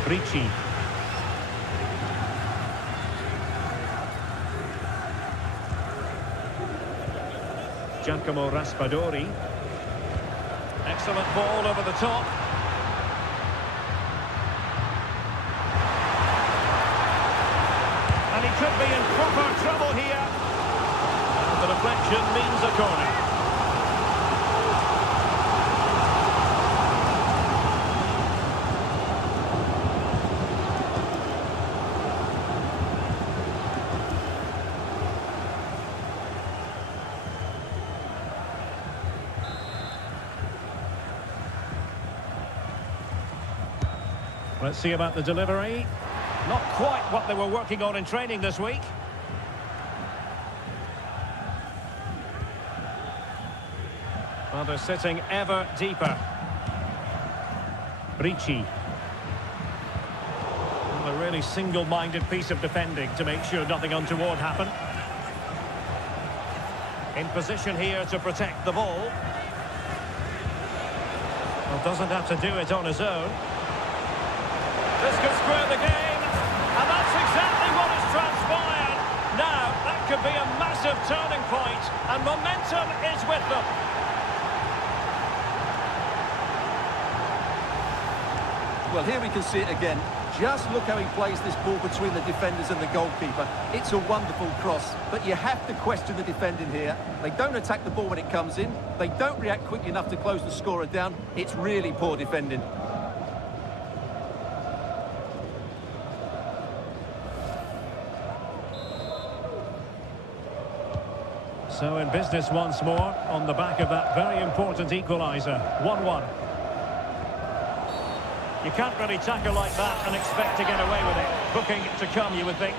Ricci. Giacomo Raspadori. Excellent ball over the top. And he could be in proper trouble here. And the deflection means a corner. Let's see about the delivery. Not quite what they were working on in training this week. Well, they're sitting ever deeper. Ricci. Well, a really single-minded piece of defending to make sure nothing untoward happened. In position here to protect the ball. Well, doesn't have to do it on his own. This could square the game, and that's exactly what has transpired. Now, that could be a massive turning point, and momentum is with them. Well, here we can see it again. Just look how he plays this ball between the defenders and the goalkeeper. It's a wonderful cross, but you have to question the defending here. They don't attack the ball when it comes in. They don't react quickly enough to close the scorer down. It's really poor defending. So in business once more, on the back of that very important equaliser. 1-1. You can't really tackle like that and expect to get away with it. Booking to come, you would think.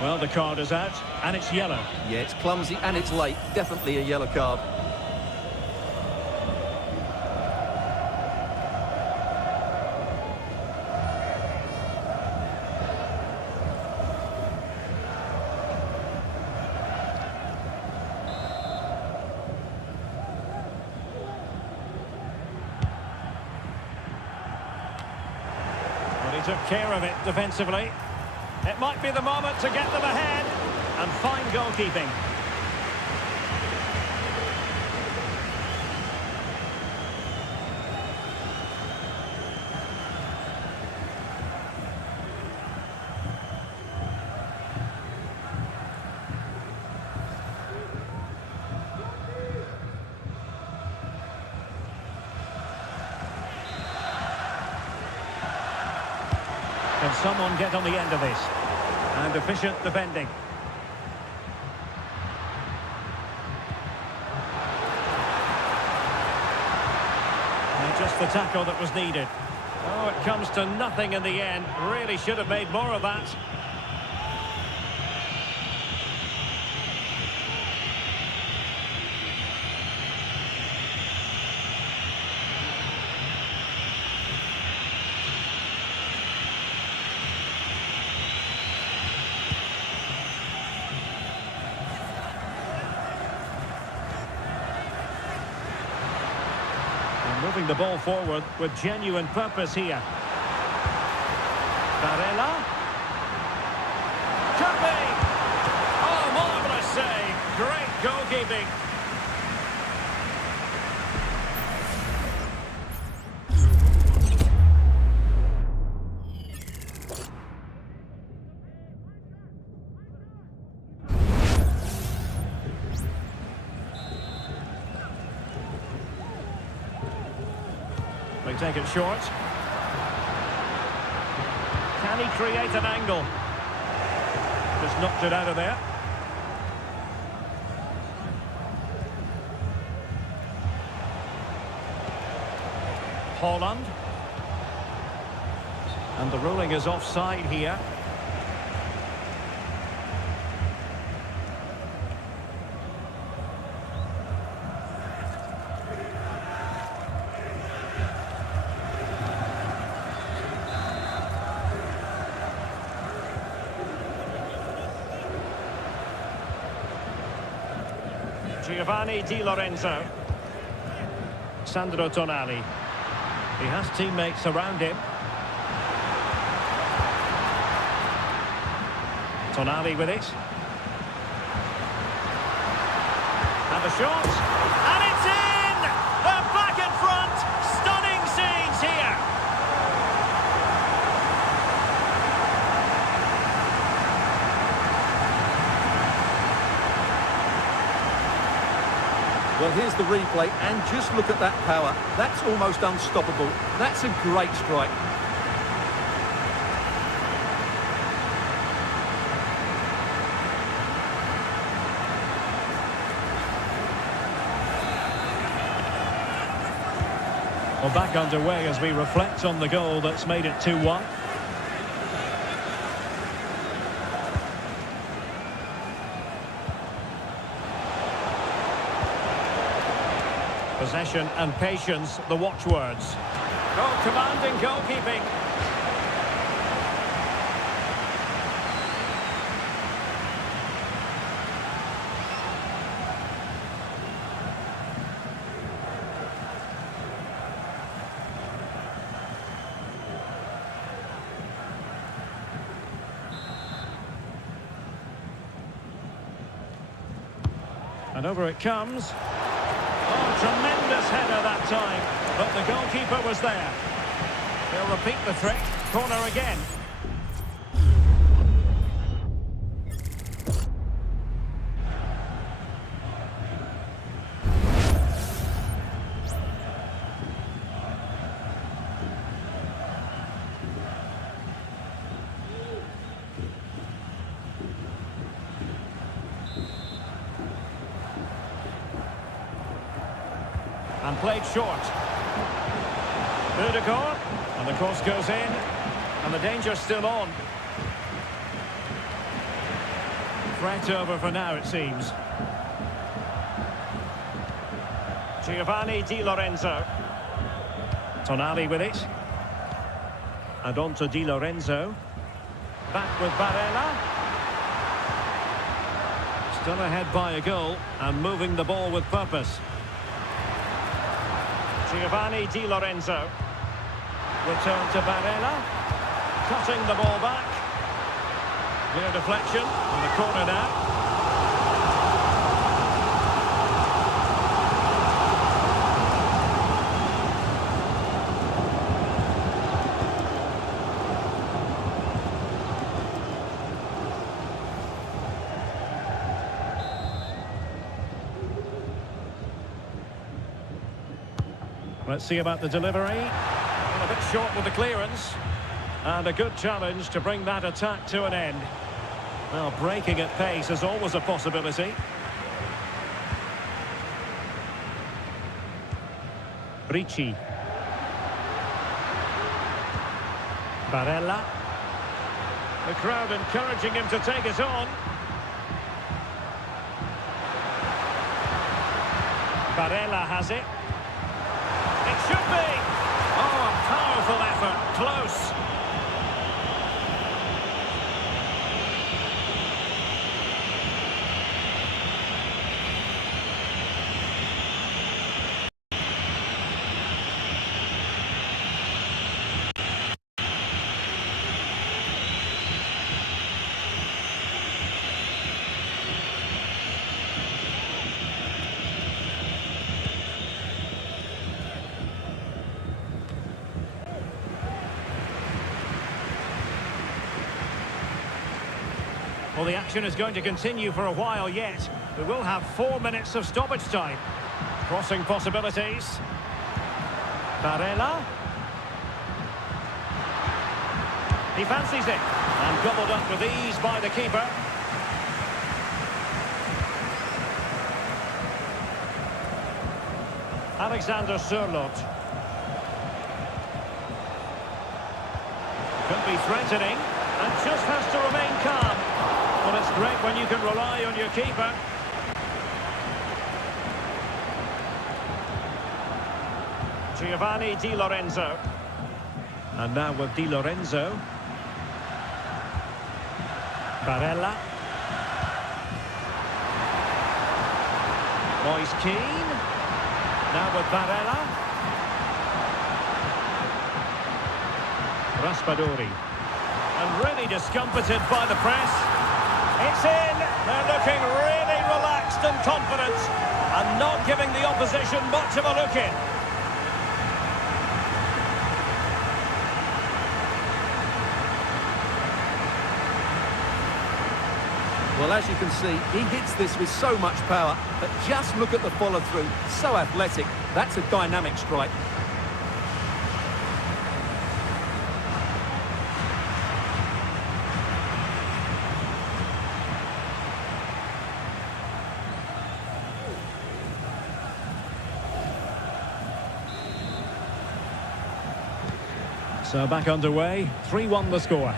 Well, the card is out, and it's yellow. Yeah, it's clumsy and it's late. Definitely a yellow card. He took care of it defensively. It might be the moment to get them ahead. And fine goalkeeping. Can someone get on the end of this? And efficient defending. And just the tackle that was needed. Oh, it comes to nothing in the end. Really should have made more of that. moving the ball forward with genuine purpose here. Barella. Could be! Oh, marvellous save. Great goalkeeping. They take it short. Can he create an angle? Just knocked it out of there. Holland. And the ruling is offside here. Giovanni Di Lorenzo. Sandro Tonali. He has teammates around him. Tonali with it. And the shot. And it's in! They're back in front! Stunning scenes here! Well, here's the replay, and just look at that power. That's almost unstoppable. That's a great strike. Well, back underway as we reflect on the goal that's made it 2-1. Possession and patience, the watchwords. Oh, commanding goalkeeping. And over it comes. Oh, tremendous header that time, but the goalkeeper was there. He'll repeat the trick. Corner again. And played short. Udegaard, and the cross goes in, and the danger's still on. Threat over for now, it seems. Giovanni Di Lorenzo. Tonali with it. And on to Di Lorenzo. Back with Barella. Still ahead by a goal, and moving the ball with purpose. Giovanni Di Lorenzo. Return to Barella. Cutting the ball back. Clear deflection. In the corner now. Let's see about the delivery. Well, a bit short with the clearance. And a good challenge to bring that attack to an end. Well, breaking at pace is always a possibility. Ricci. Barella. The crowd encouraging him to take it on. Barella has it. It should be! Oh, a powerful effort. Close. Well, the action is going to continue for a while yet. We will have 4 minutes of stoppage time. Crossing possibilities. Barella. He fancies it. And gobbled up with ease by the keeper. Alexander Sørloth. Could be threatening. And just has to remain calm. Well, it's great when you can rely on your keeper. Giovanni Di Lorenzo. And now with Di Lorenzo. Barella. Moise Keane. Now with Barella. Raspadori. And really discomfited by the press. It's in. They're looking really relaxed and confident. And not giving the opposition much of a look in. Well, as you can see, he hits this with so much power, but just look at the follow-through. So athletic. That's a dynamic strike. So back underway, 3-1 the score.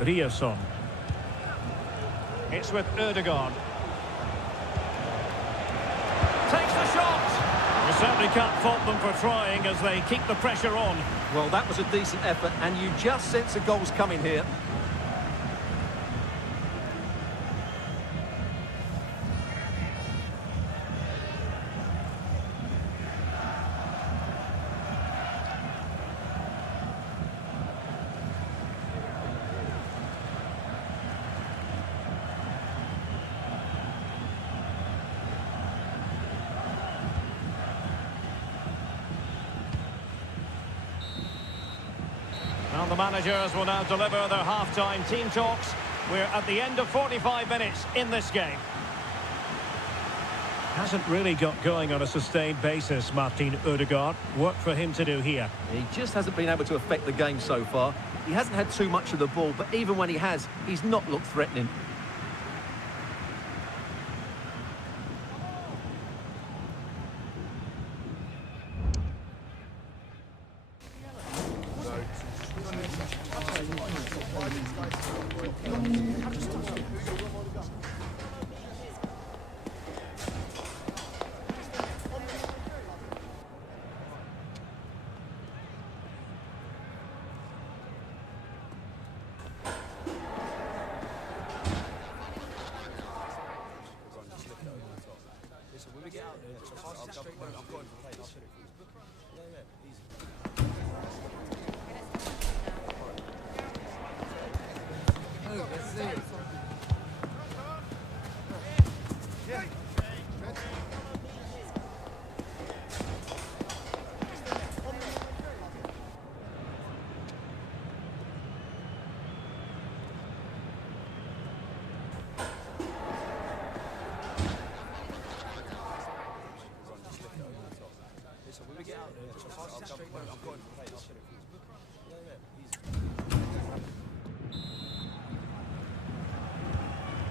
Riasson. It's with Ødegaard. Takes the shot! You certainly can't fault them for trying as they keep the pressure on. Well, that was a decent effort, and you just sense a goal's coming here. Well, the managers will now deliver their half-time team talks. We're at the end of 45 minutes in this game. Hasn't really got going on a sustained basis, Martin Ødegaard. Work for him to do here. He just hasn't been able to affect the game so far. He hasn't had too much of the ball, but even when he has, he's not looked threatening.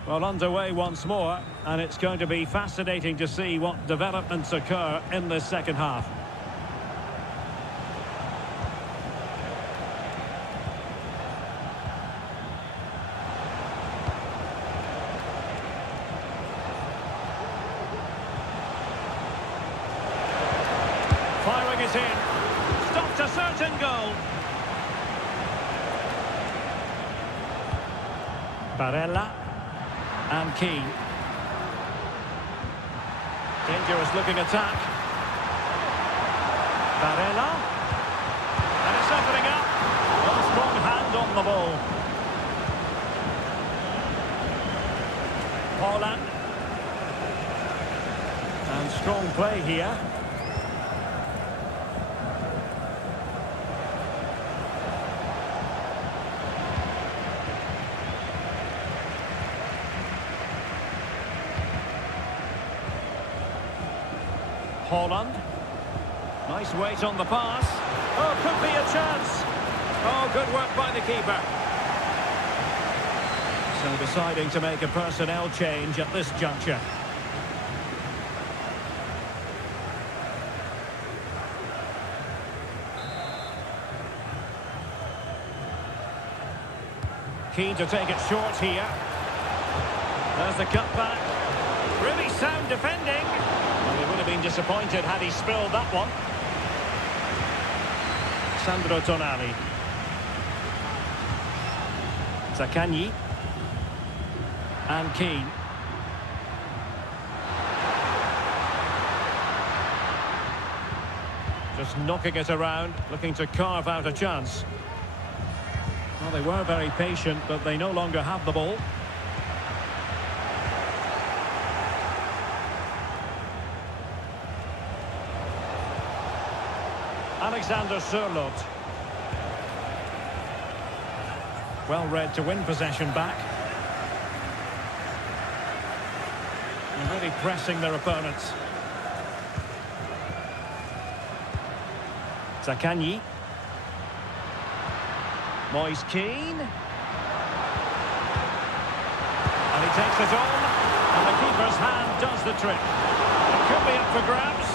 Well, underway once more, and it's going to be fascinating to see what developments occur in this second half. Firing it in. Stopped a certain goal. Barella. And Keane. Dangerous looking attack. Barella. And it's opening up. A strong hand on the ball. Haaland. And strong play here. Haaland. Nice weight on the pass. Oh, could be a chance. Oh, good work by the keeper. So deciding to make a personnel change at this juncture. Keen to take it short here. There's the cutback. Really sound defending. Well, he would have been disappointed had he spilled that one. Sandro Tonali. Zaccagni. And Keane. Just knocking it around, looking to carve out a chance. Well, they were very patient, but they no longer have the ball. Alexander Sørloth. Well read to win possession back. And really pressing their opponents. Zaccagni. Moise Keane. And he takes it on. And the keeper's hand does the trick. It could be up for grabs.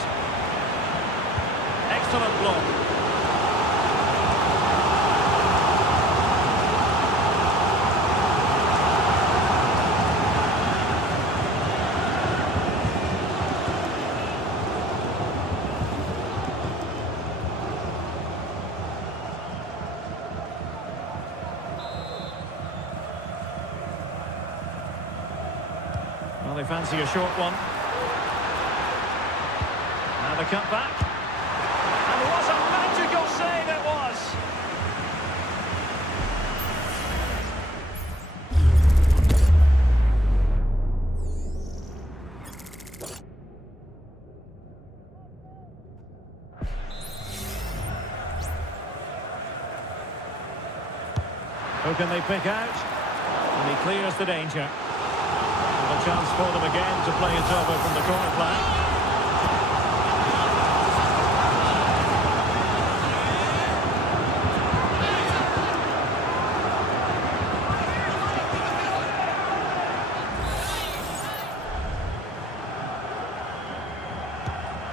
Excellent block. Well, they fancy a short one. Now the cutback. And what a magical save it was! Who can they pick out? And he clears the danger. A chance for them again to play it over from the corner flag.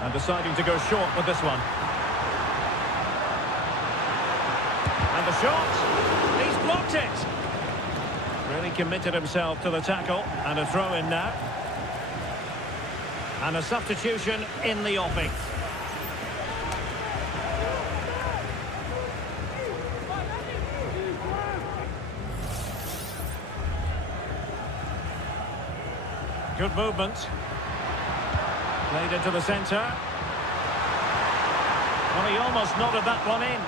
And deciding to go short with this one. And the shot. He's blocked it. Really committed himself to the tackle, and a throw in now. And a substitution in the offing. Good movement. Played into the centre. Well, he almost nodded that one in.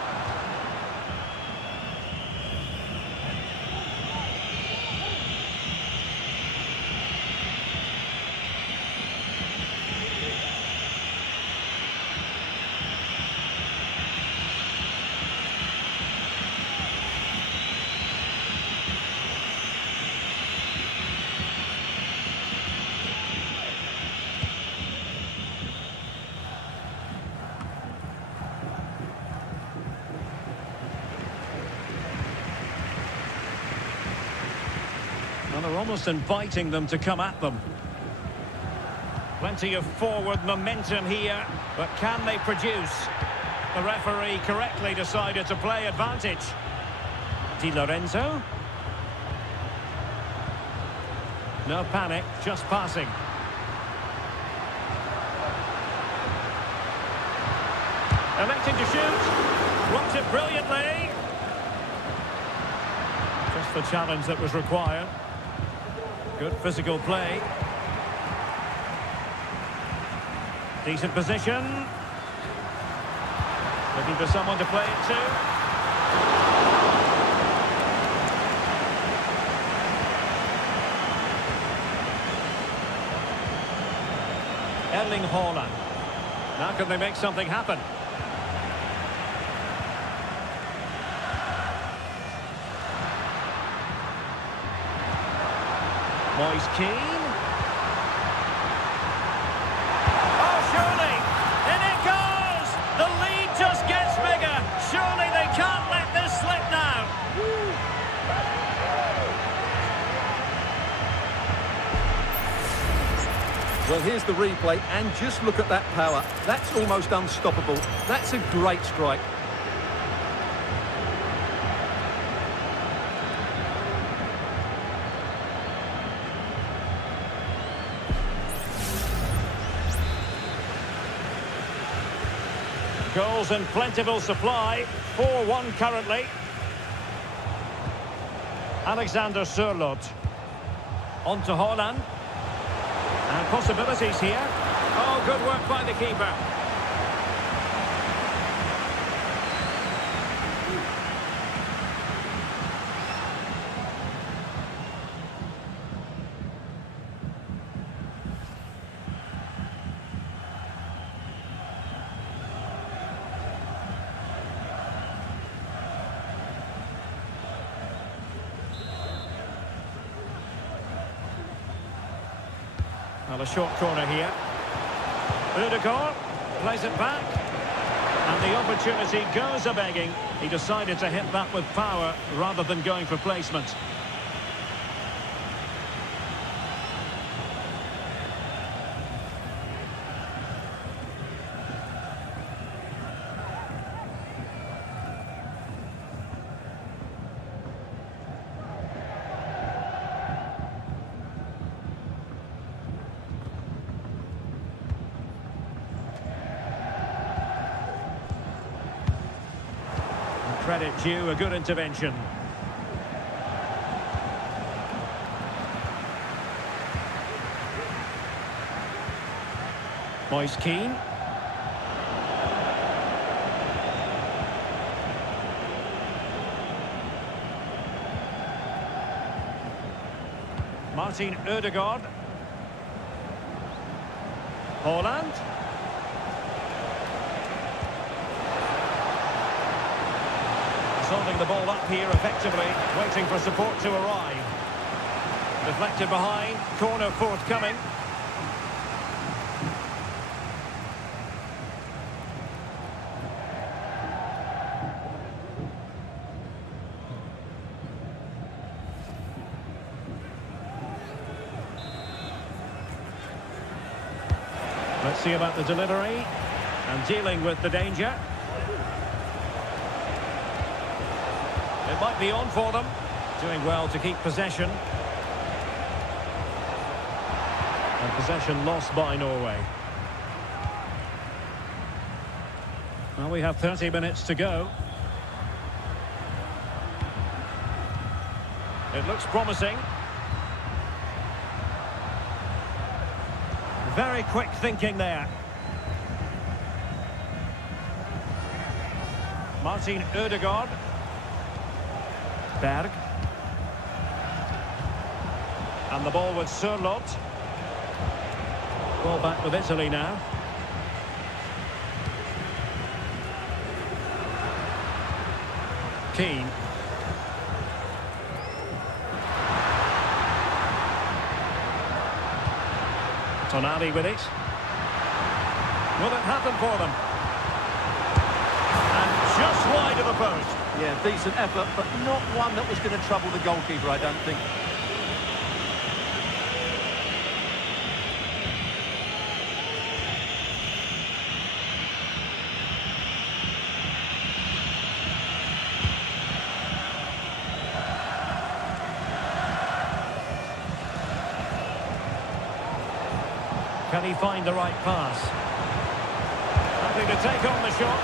Well, they're almost inviting them to come at them. Plenty of forward momentum here, but can they produce? The referee correctly decided to play advantage. Di Lorenzo. No panic, just passing. Electing to shoot. Blocked it brilliantly. Just the challenge that was required. Good physical play. Decent position. Looking for someone to play it to. Erling Haaland. Now can they make something happen? Moise Keane. Oh, surely! Well, here's the replay, and just look at that power. That's almost unstoppable. That's a great strike. Goals in plentiful supply. 4-1 currently. Alexander Sørloth. On to Haaland. And possibilities here. Oh, good work by the keeper. Well, a short corner here. Ødegaard plays it back. And the opportunity goes a-begging. He decided to hit that with power rather than going for placement. Credit due, a good intervention. Moise Keane. Martin Ødegaard. Haaland. Holding the ball up here effectively, waiting for support to arrive. Deflected behind, corner forthcoming. Let's see about the delivery and dealing with the danger. It might be on for them. Doing well to keep possession. And possession lost by Norway. Well, we have 30 minutes to go. It looks promising. Very quick thinking there. Martin Ødegaard. Berg. And the ball with Sørloth. Ball back with Italy now. Keane. Tonali with it. Will it happen for them? And just wide of the post. Yeah, decent effort, but not one that was going to trouble the goalkeeper, I don't think. Can he find the right pass? Happy to take on the shot,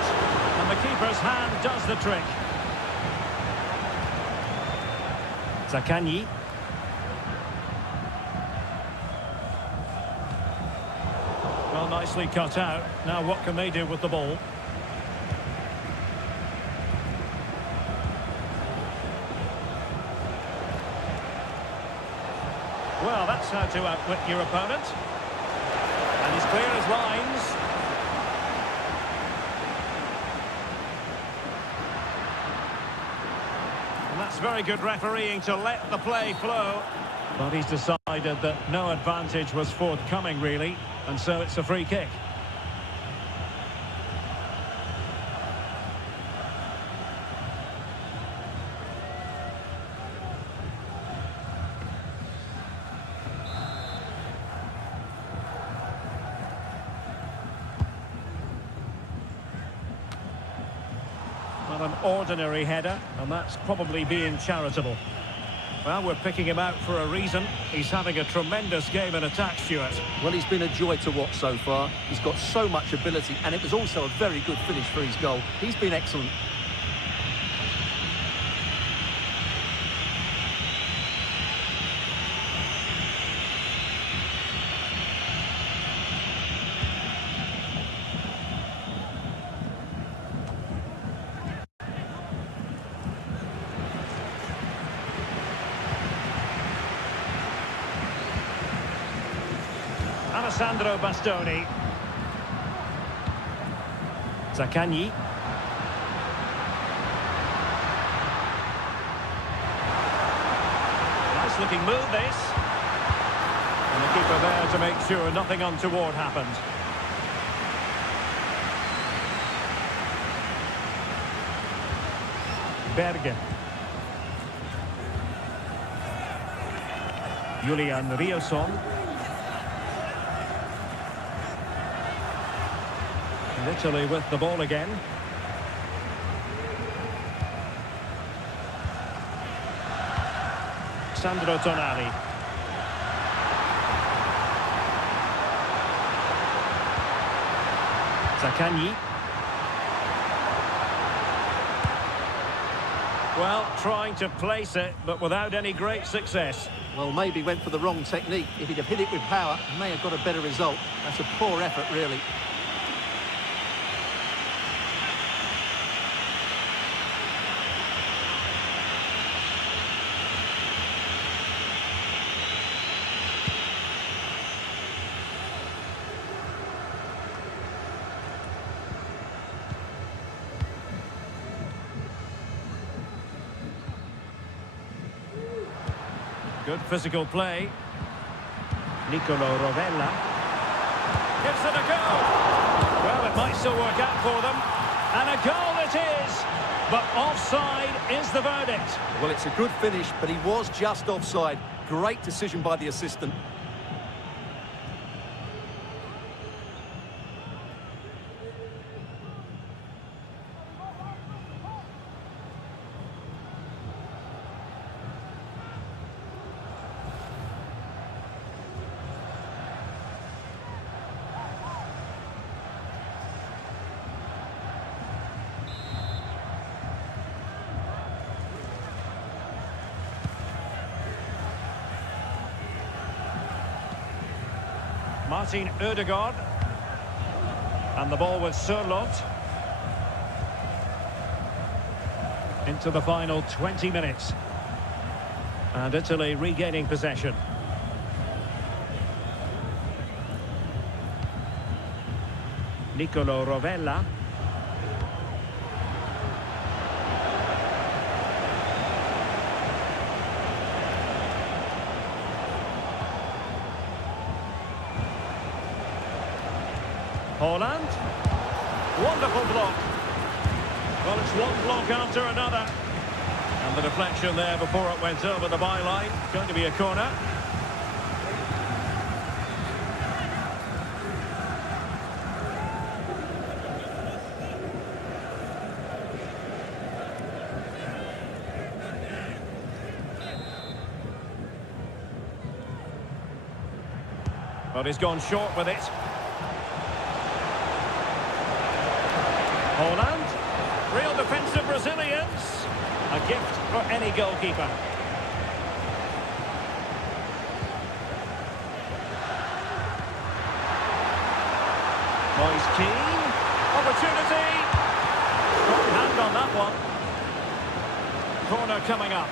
and the keeper's hand does the trick. Zaccagni. Well, nicely cut out. Now what can they do with the ball? Well, that's how to outwit your opponent. And he's clear as lines. And that's very good refereeing to let the play flow. But he's decided that no advantage was forthcoming, really. And so it's a free kick. Not an ordinary header, and that's probably being charitable. Well, we're picking him out for a reason. He's having a tremendous game in attack, Stuart. Well, he's been a joy to watch so far. He's got so much ability, and it was also a very good finish for his goal. He's been excellent. Alessandro Bastoni. Zaccagni. Nice looking move this. And the keeper there to make sure nothing untoward happened. Berge. Julian Riosson. Italy with the ball again. Sandro Tonali. Zaccagni. Well, trying to place it, but without any great success. Well, maybe went for the wrong technique. If he'd have hit it with power, he may have got a better result. That's a poor effort, really. Good physical play. Nicolo Rovella. Gives it a go. Well, it might still work out for them. And a goal it is. But offside is the verdict. Well, it's a good finish, but he was just offside. Great decision by the assistant. Martin Ødegaard. And the ball with Sørloth. Into the final 20 minutes. And Italy regaining possession. Nicolo Rovella. Holland. Wonderful block. Well, it's one block after another. And the deflection there before it went over the byline. Going to be a corner. But he's gone short with it. Holland, real defensive resilience, a gift for any goalkeeper. Moise Keane, opportunity, strong hand on that one. Corner coming up.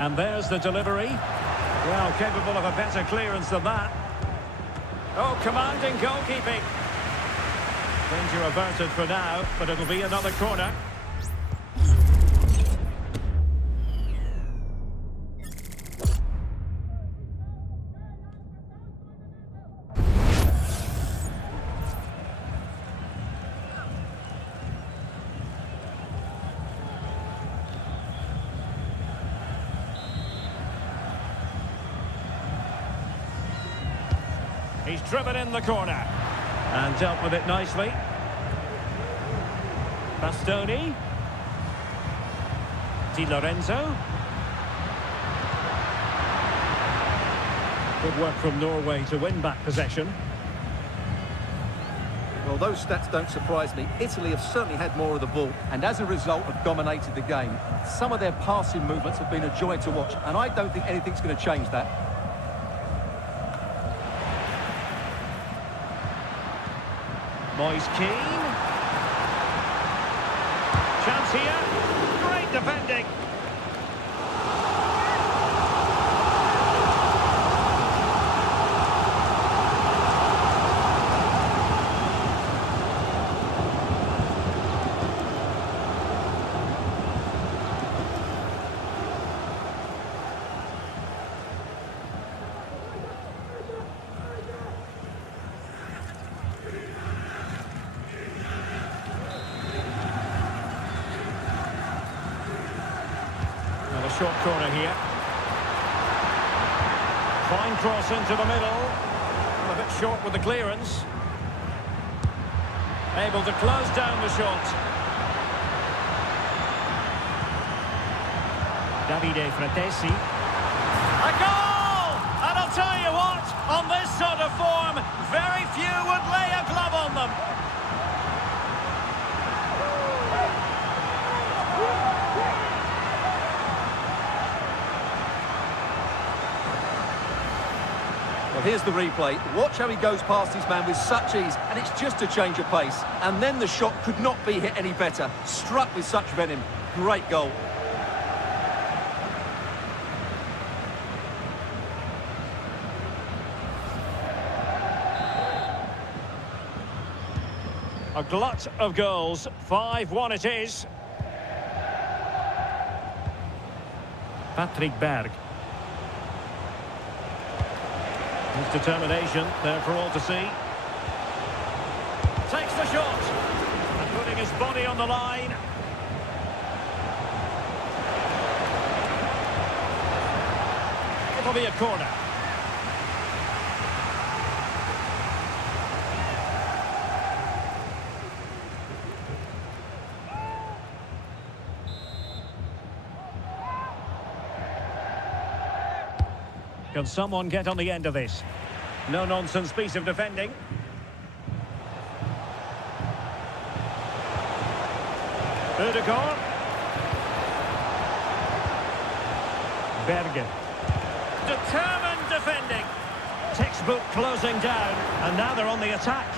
And there's the delivery. Well, capable of a better clearance than that. Oh, commanding goalkeeping. Danger averted for now, but it'll be another corner. He's driven in the corner. And dealt with it nicely. Bastoni. Di Lorenzo. Good work from Norway to win back possession. Well, those stats don't surprise me. Italy have certainly had more of the ball, and as a result have dominated the game. Some of their passing movements have been a joy to watch, and I don't think anything's going to change that. Moise Keane. Chance here. Great defending. Short corner here. Fine cross into the middle. A bit short with the clearance. Able to close down the shot. Davide Fratesi. A goal! And I'll tell you what, on this sort of form, very few would lay a glove on them. Well, here's the replay. Watch how he goes past his man with such ease, and it's just a change of pace. And then the shot could not be hit any better. Struck with such venom. Great goal. A glut of goals. 5-1 it is. Patrick Berg. His determination there for all to see. Takes the shot. And putting his body on the line. It'll be a corner. Can someone get on the end of this? No-nonsense piece of defending. Ødegaard. Berge. Determined defending. Textbook closing down, and now they're on the attack.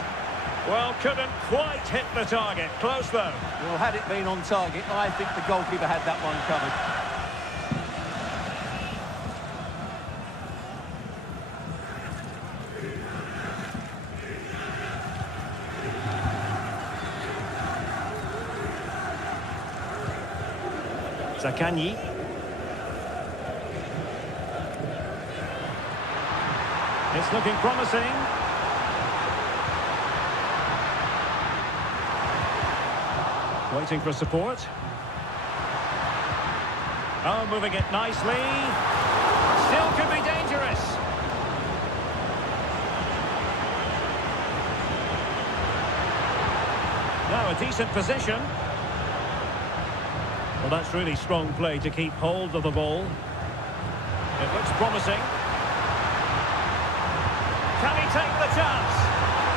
Well, couldn't quite hit the target. Close though. Well, had it been on target, I think the goalkeeper had that one covered. Zaccagni. It's looking promising. Waiting for support. Oh, moving it nicely. Still could be dangerous. Now a decent position. Well, that's really strong play to keep hold of the ball. It looks promising. Can he take the chance?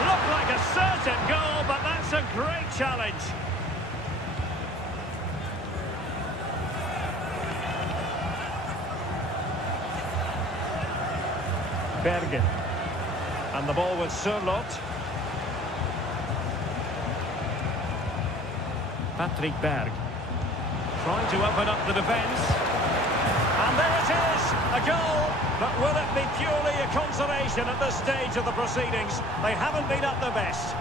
Looked like a certain goal, but that's a great challenge. Berge. And the ball with Sørloth. Patrick Berg. Trying to open up the defence. And there it is, a goal. But will it be purely a consolation at this stage of the proceedings? They haven't been at their best.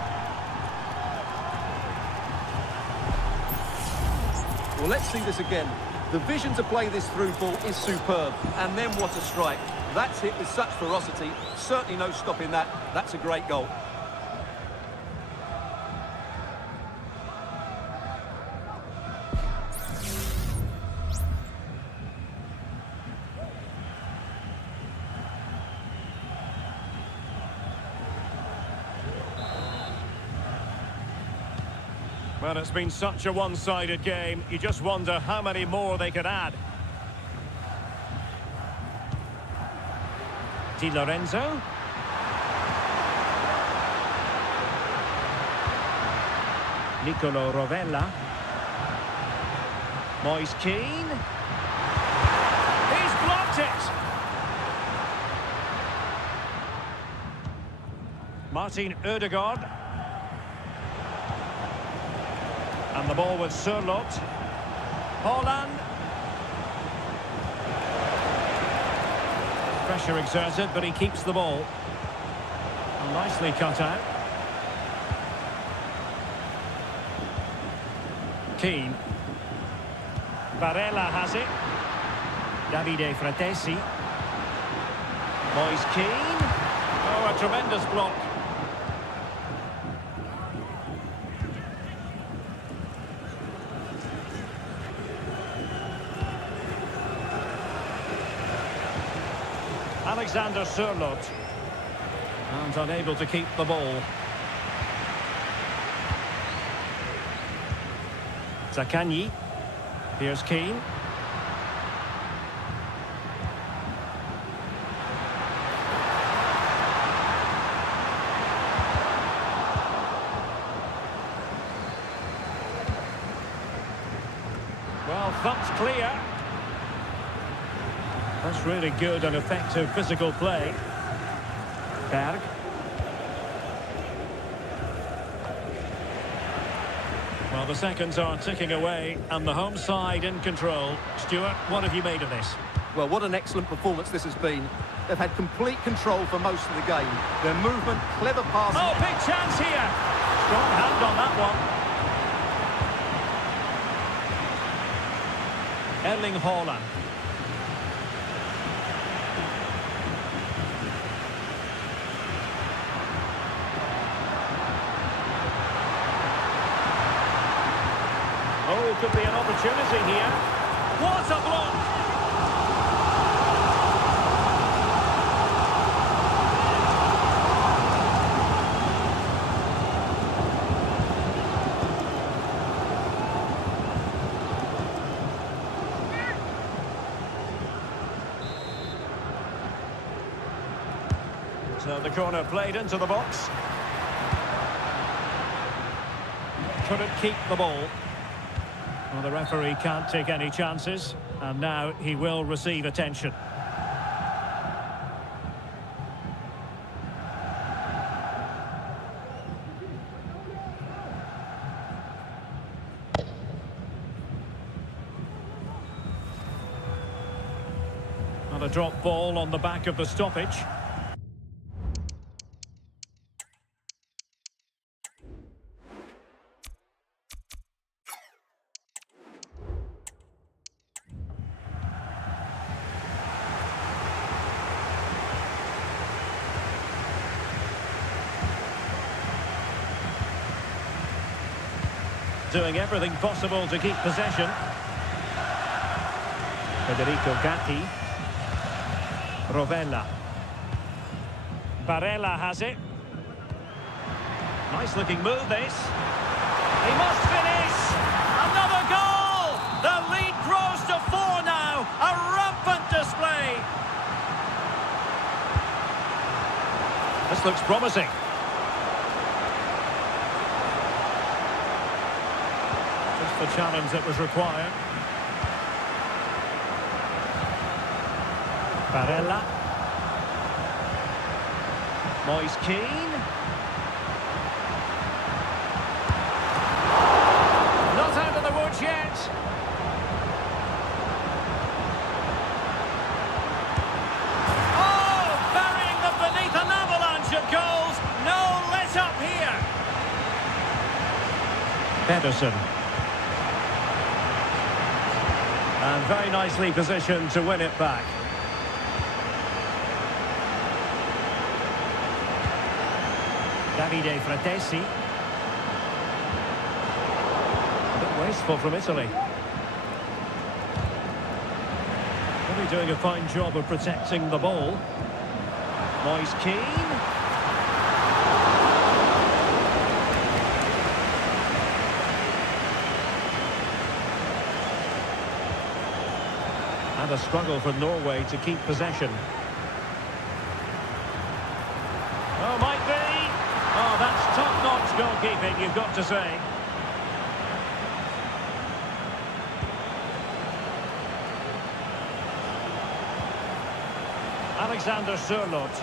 Well, let's see this again. The vision to play this through ball is superb. And then what a strike. That's hit with such ferocity. Certainly no stopping that. That's a great goal. Well, it's been such a one-sided game. You just wonder how many more they could add. Di Lorenzo. Nicolo Rovella. Moise Keane. He's blocked it. Martin Ødegaard. And the ball with Sørloth. Haaland. Pressure exerted, but he keeps the ball. Nicely cut out. Keane. Barella has it. Davide Fratesi. Moise Keane. Oh, a tremendous block. Alexander Sørloth. And unable to keep the ball. Zaccagni. Here's Keane. Well, thumped clear. That's really good and effective physical play. Berg. Well, the seconds are ticking away and the home side in control. Stuart, what have you made of this? Well, what an excellent performance this has been. They've had complete control for most of the game. Their movement, clever passing. Oh, big chance here. Strong hand on that one. Erling Haaland. Oh, could be an opportunity here. What a block! So the corner played into the box. Couldn't keep the ball. Well, the referee can't take any chances, and now he will receive attention. And a drop ball on the back of the stoppage. Doing everything possible to keep possession. Federico Gatti. Rovella. Barella has it. Nice looking move this. He must finish! Another goal! The lead grows to 4 now. A rampant display. This looks promising. The challenge that was required. Barella. Moise Keane. Not out of the woods yet. Oh, burying them beneath an avalanche of goals. No let up here. Pedersen. And very nicely positioned to win it back. Davide Fratesi. A bit wasteful from Italy. Really doing a fine job of protecting the ball. Moise Keane. And a struggle for Norway to keep possession. Oh, might be. Oh, that's top-notch goalkeeping, you've got to say. Alexander Sørloth.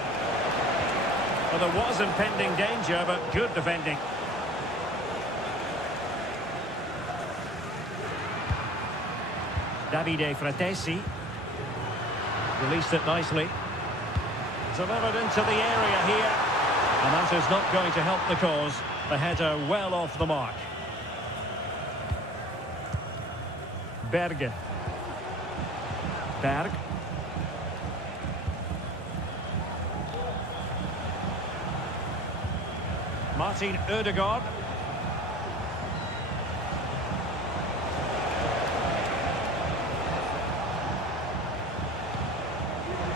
Well, there was impending danger, but good defending. Davide Fratesi. Released it nicely. Delivered into the area here. And that is not going to help the cause. The header well off the mark. Berge. Berg. Martin Ødegaard.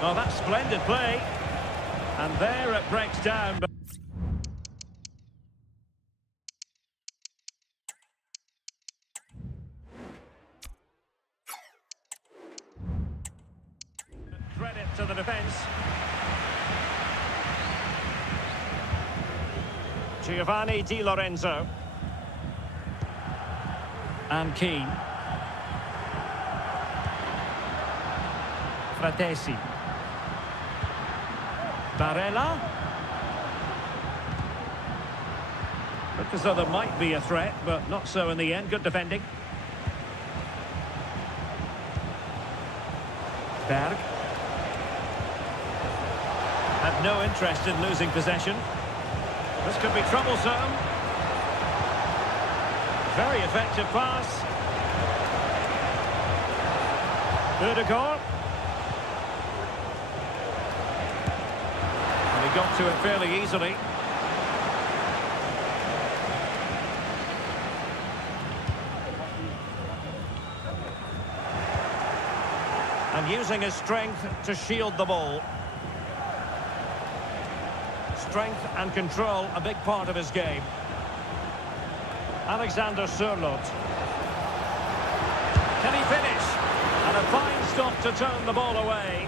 Oh, that's splendid play. And there it breaks down. Credit to the defence. Giovanni Di Lorenzo. And Keane. Fratesi. Barella. Looked as though there might be a threat, but not so in the end. Good defending. Berg. Had no interest in losing possession. This could be troublesome. Very effective pass. Ødegaard. And he got to it fairly easily. And using his strength to shield the ball. Strength and control, a big part of his game. Alexander Sørloth. Can he finish? And a fine stop to turn the ball away.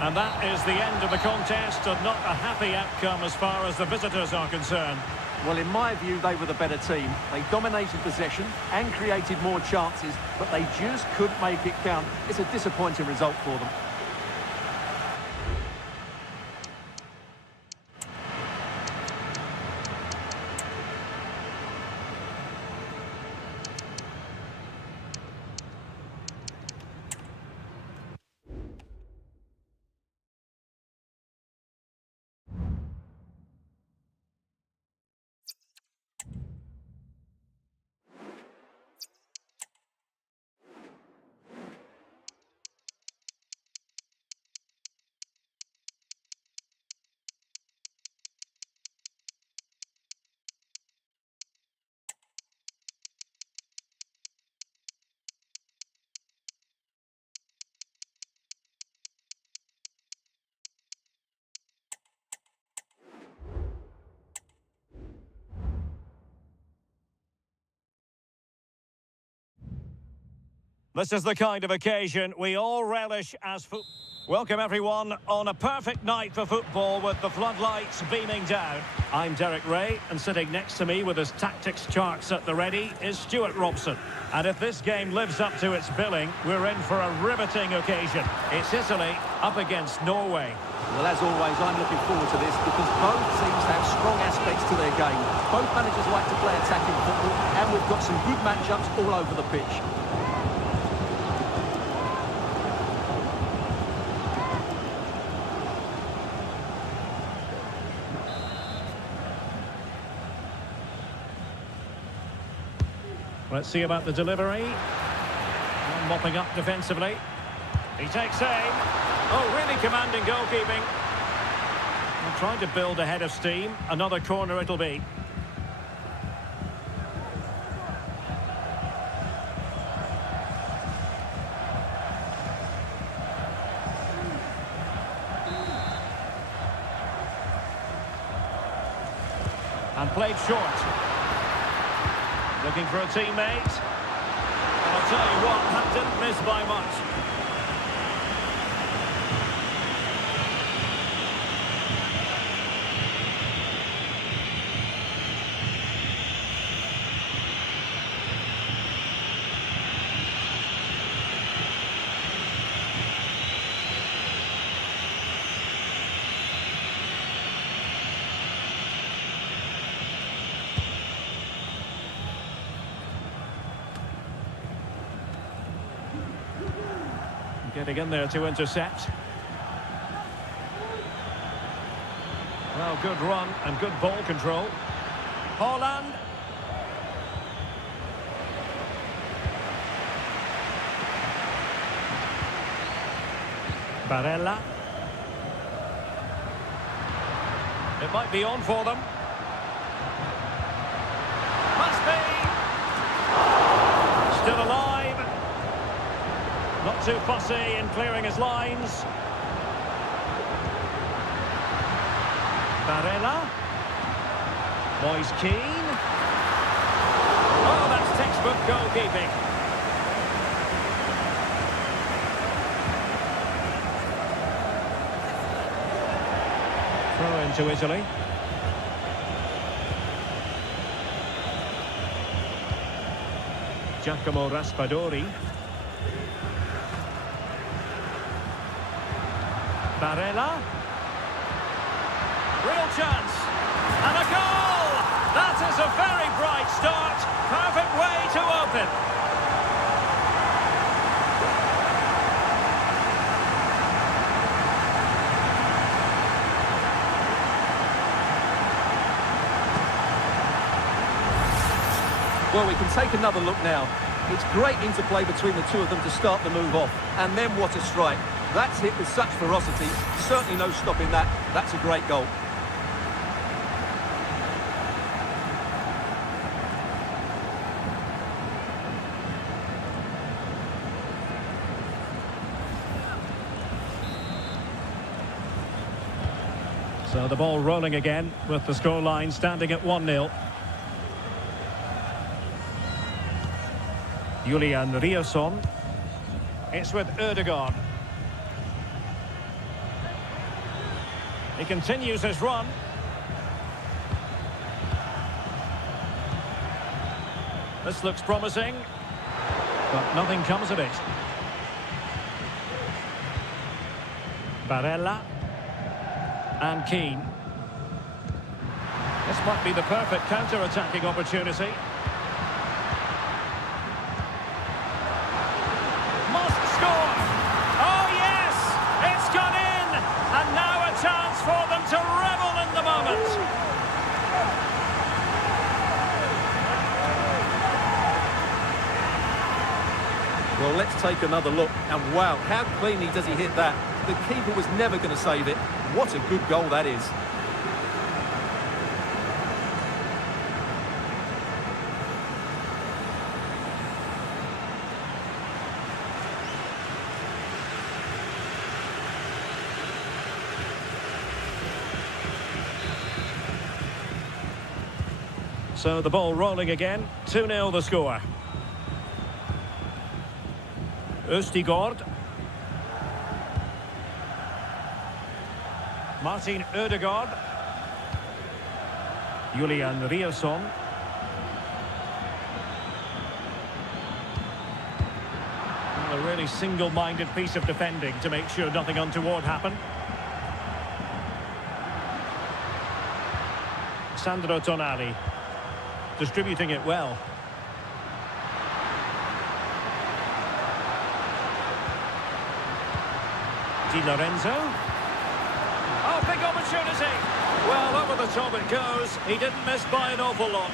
And that is the end of the contest, and not a happy outcome as far as the visitors are concerned. Well, in my view, they were the better team. They dominated possession and created more chances, but they just couldn't make it count. It's a disappointing result for them. This is the kind of occasion we all relish as football. Welcome everyone on a perfect night for football with the floodlights beaming down. I'm Derek Ray, and sitting next to me with his tactics charts at the ready is Stuart Robson. And if this game lives up to its billing, we're in for a riveting occasion. It's Italy up against Norway. Well, as always, I'm looking forward to this because both teams have strong aspects to their game. Both managers like to play attacking football, and we've got some good matchups all over the pitch. Let's see about the delivery. And mopping up defensively. He takes aim. Oh, really commanding goalkeeping. And trying to build a head of steam. Another corner it'll be. And played short. Looking for a teammate. And I'll tell you what, that didn't miss by much. Getting in there to intercept. Well, good run and good ball control. Haaland. Barella. It might be on for them. Must be. Still alive. Not too fussy in clearing his lines. Barella. Moise Keane. Oh, that's textbook goalkeeping. Throw into Italy. Giacomo Raspadori. Barella. Real chance. And a goal! That is a very bright start. Perfect way to open. Well, we can take another look now. It's great interplay between the two of them to start the move off. And then what a strike. That's hit with such ferocity. Certainly no stopping that. That's a great goal. So the ball rolling again with the scoreline standing at 1-0. Julian Riasson. It's with Ødegaard. He continues his run. This looks promising, but nothing comes of it. Barella and Keane. This might be the perfect counter-attacking opportunity. Must score! Oh yes! It's gone in! And now a chance for them to revel in the moment. Well, let's take another look. And wow, how cleanly does he hit that? The keeper was never going to save it. What a good goal that is. So the ball rolling again. 2-0 the score. Ødegaard. Martin Ødegaard. Julian Riasson. A really single-minded piece of defending to make sure nothing untoward happened. Sandro Tonali. Distributing it well. Di Lorenzo. Oh, big opportunity. Well, over the top it goes. He didn't miss by an awful lot.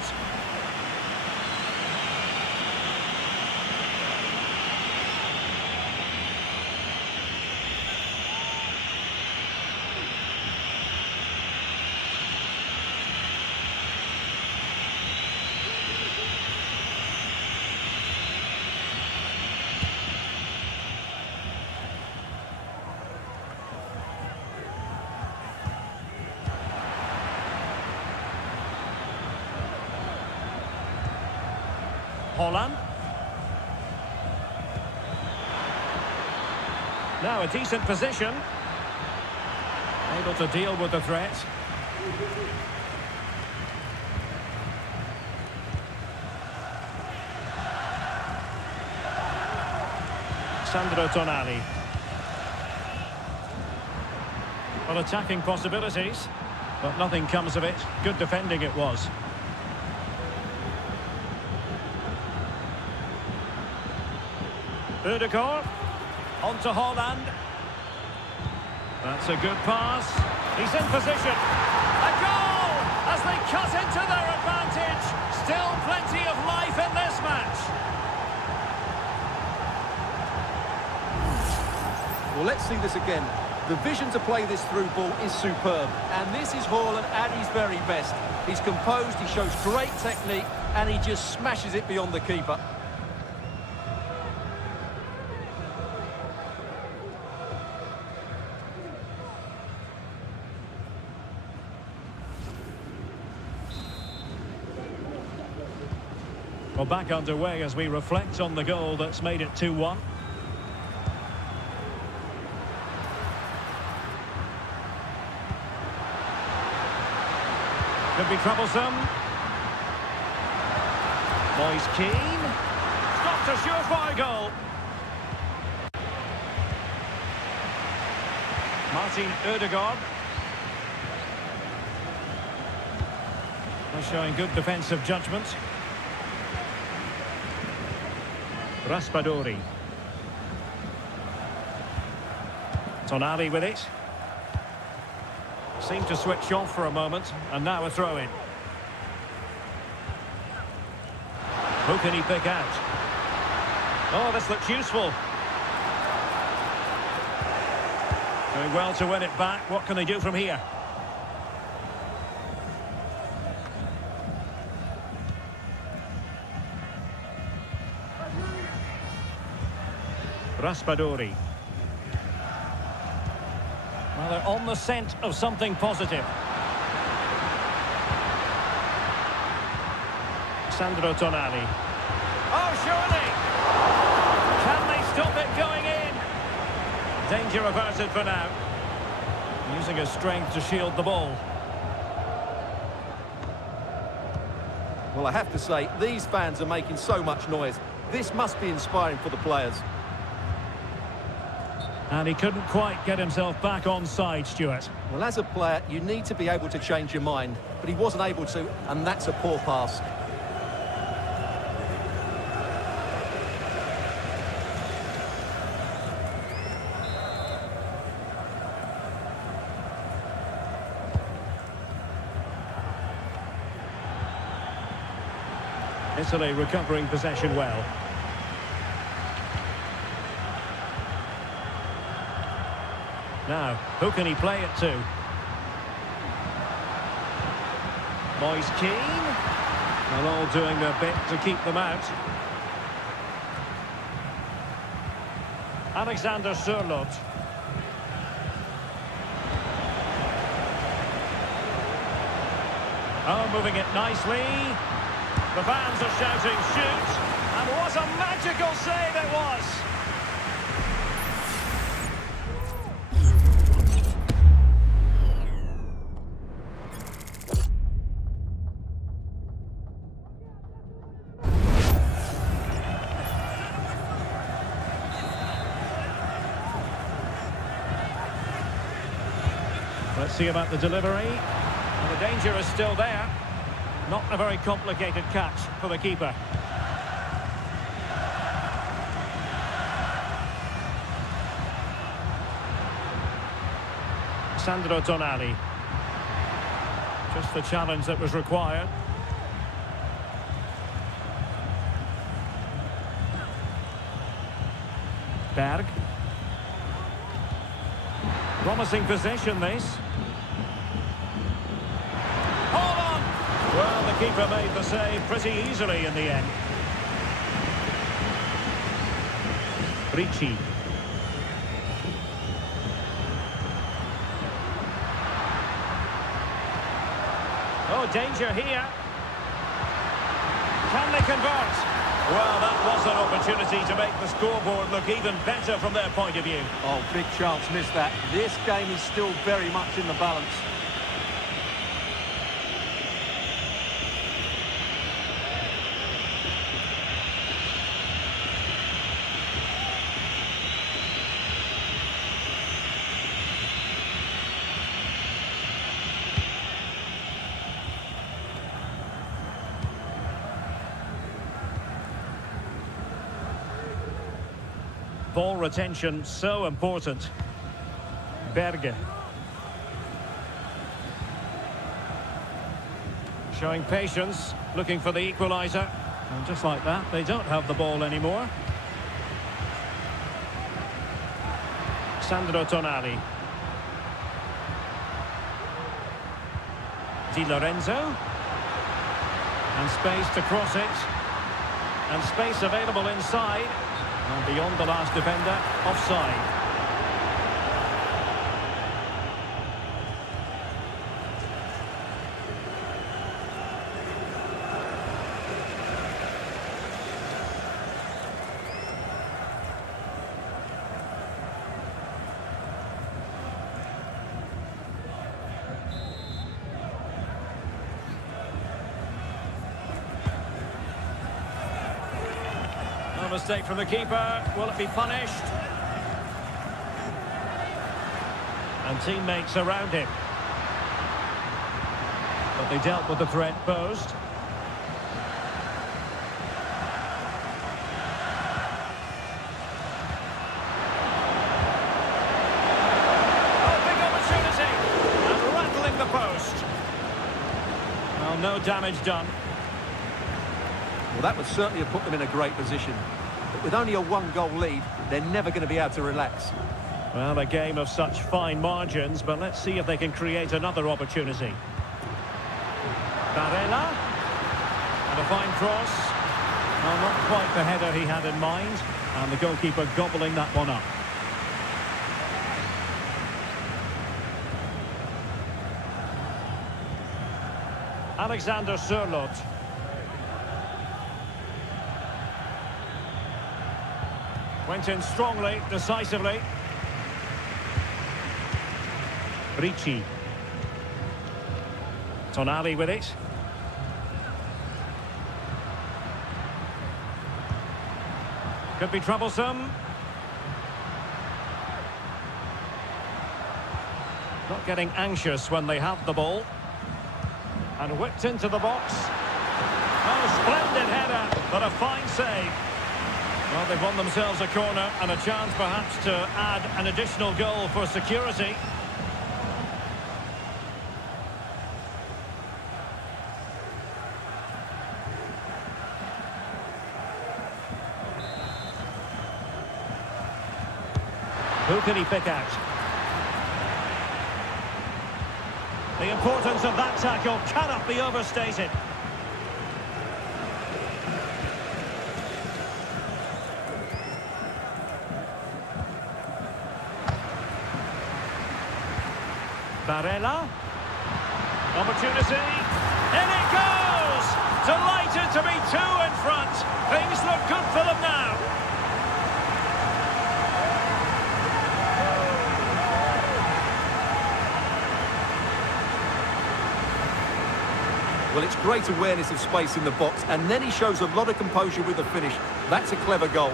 Haaland. Now a decent position. Able to deal with the threat. Sandro Tonali. Well, attacking possibilities, but nothing comes of it. Good defending it was. Ødegaard. On to Holland. That's a good pass. He's in position. A goal as they cut into their advantage. Still plenty of life in this match. Well, let's see this again. The vision to play this through ball is superb. And this is Haaland at his very best. He's composed, he shows great technique, and he just smashes it beyond the keeper. Well, back underway as we reflect on the goal that's made it 2-1. Could be troublesome. Moise Keane. Stopped a surefire goal. Martin Ødegaard. Showing good defensive judgment. Raspadori. Tonali with it. Seemed to switch off for a moment, and now a throw-in. Who can he pick out? Oh, this looks useful. Doing well to win it back. What can they do from here? Raspadori. Well, they're on the scent of something positive. Sandro Tonali. Oh, surely! Can they stop it going in? Danger averted for now. Using his strength to shield the ball. Well, I have to say, these fans are making so much noise. This must be inspiring for the players. And he couldn't quite get himself back on side, Stuart. Well, as a player, you need to be able to change your mind, but he wasn't able to, and that's a poor pass. Italy recovering possession well. Now, who can he play it to? Moise Keane. They're all doing their bit to keep them out. Alexander Sørloth. Oh, moving it nicely. The fans are shouting, shoot! And what a magical save it was! Let's see about the delivery. And the danger is still there. Not a very complicated catch for the keeper. Sandro Tonali. Just the challenge that was required. Berg. Promising possession, this. Well, the keeper made the save pretty easily in the end. Ricci. Oh, danger here. Can they convert? Well, that was an opportunity to make the scoreboard look even better from their point of view. Oh, big chance missed that. This game is still very much in the balance. Ball retention, so important. Berge. Showing patience, looking for the equaliser. And just like that, they don't have the ball anymore. Sandro Tonali. Di Lorenzo. And space to cross it. And space available inside. And beyond the last defender, offside. No mistake from the keeper. Will it be punished? And teammates around him. But they dealt with the threat posed. Oh, big opportunity! And rattling the post. Well, no damage done. Well, that would certainly have put them in a great position. But with only a one-goal lead, they're never going to be able to relax. Well, a game of such fine margins, but let's see if they can create another opportunity. Barella. And a fine cross. Well, not quite the header he had in mind. And the goalkeeper gobbling that one up. Alexander Sørloth. Went in strongly, decisively. Ricci. Tonali with it. Could be troublesome. Not getting anxious when they have the ball. And whipped into the box. Oh, splendid header, but a fine save. Well, they've won themselves a corner and a chance perhaps to add an additional goal for security. Who can he pick out? The importance of that tackle cannot be overstated. Barella. Opportunity. In it goes! Delighted to be two in front. Things look good for them now. Well, it's great awareness of space in the box, and then he shows a lot of composure with the finish. That's a clever goal.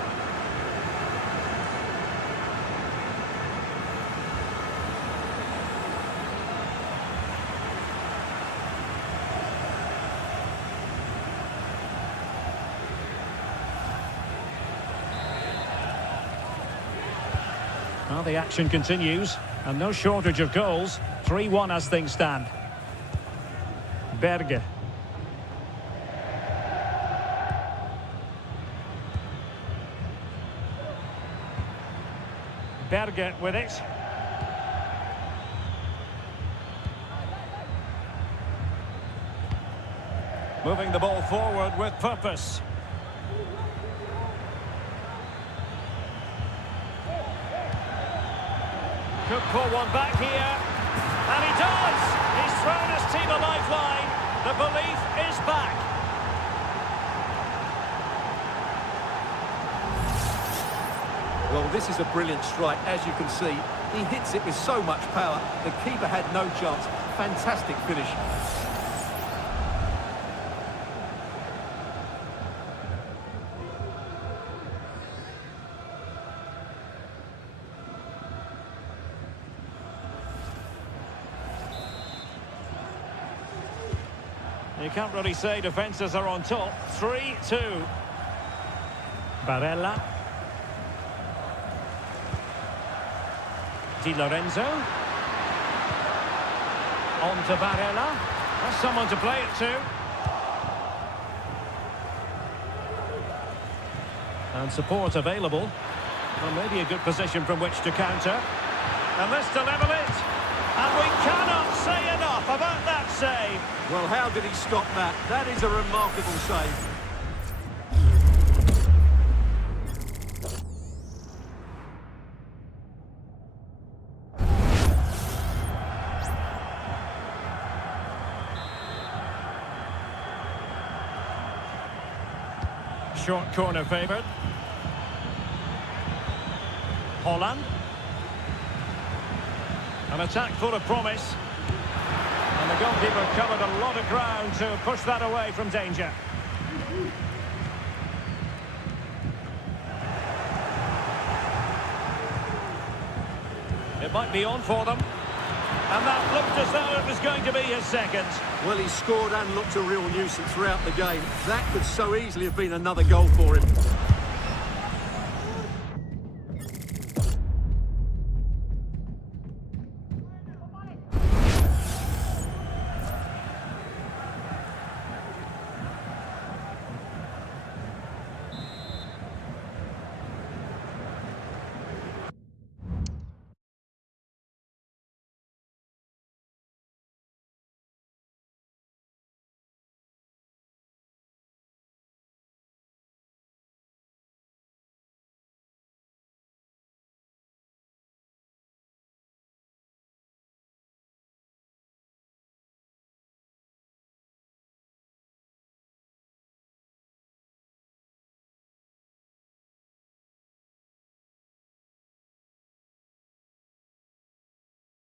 Well, the action continues, and no shortage of goals. 3-1 as things stand. Berge. Berge with it. Moving the ball forward with purpose. Could pull one back here. And he does! He's thrown his team a lifeline. The belief is back. Well, this is a brilliant strike, as you can see. He hits it with so much power. The keeper had no chance. Fantastic finish. You can't really say defences are on top. 3-2. Barella. Di Lorenzo. On to Barella. That's someone to play it to. And support available. Well, maybe a good position from which to counter. And this to level it. And we cannot say enough about that save. Well, how did he stop that? That is a remarkable save. Short corner favoured. Holland. An attack full of promise. And the goalkeeper covered a lot of ground to push that away from danger. It might be on for them. And that looked as though it was going to be his second. Well, he scored and looked a real nuisance throughout the game. That could so easily have been another goal for him.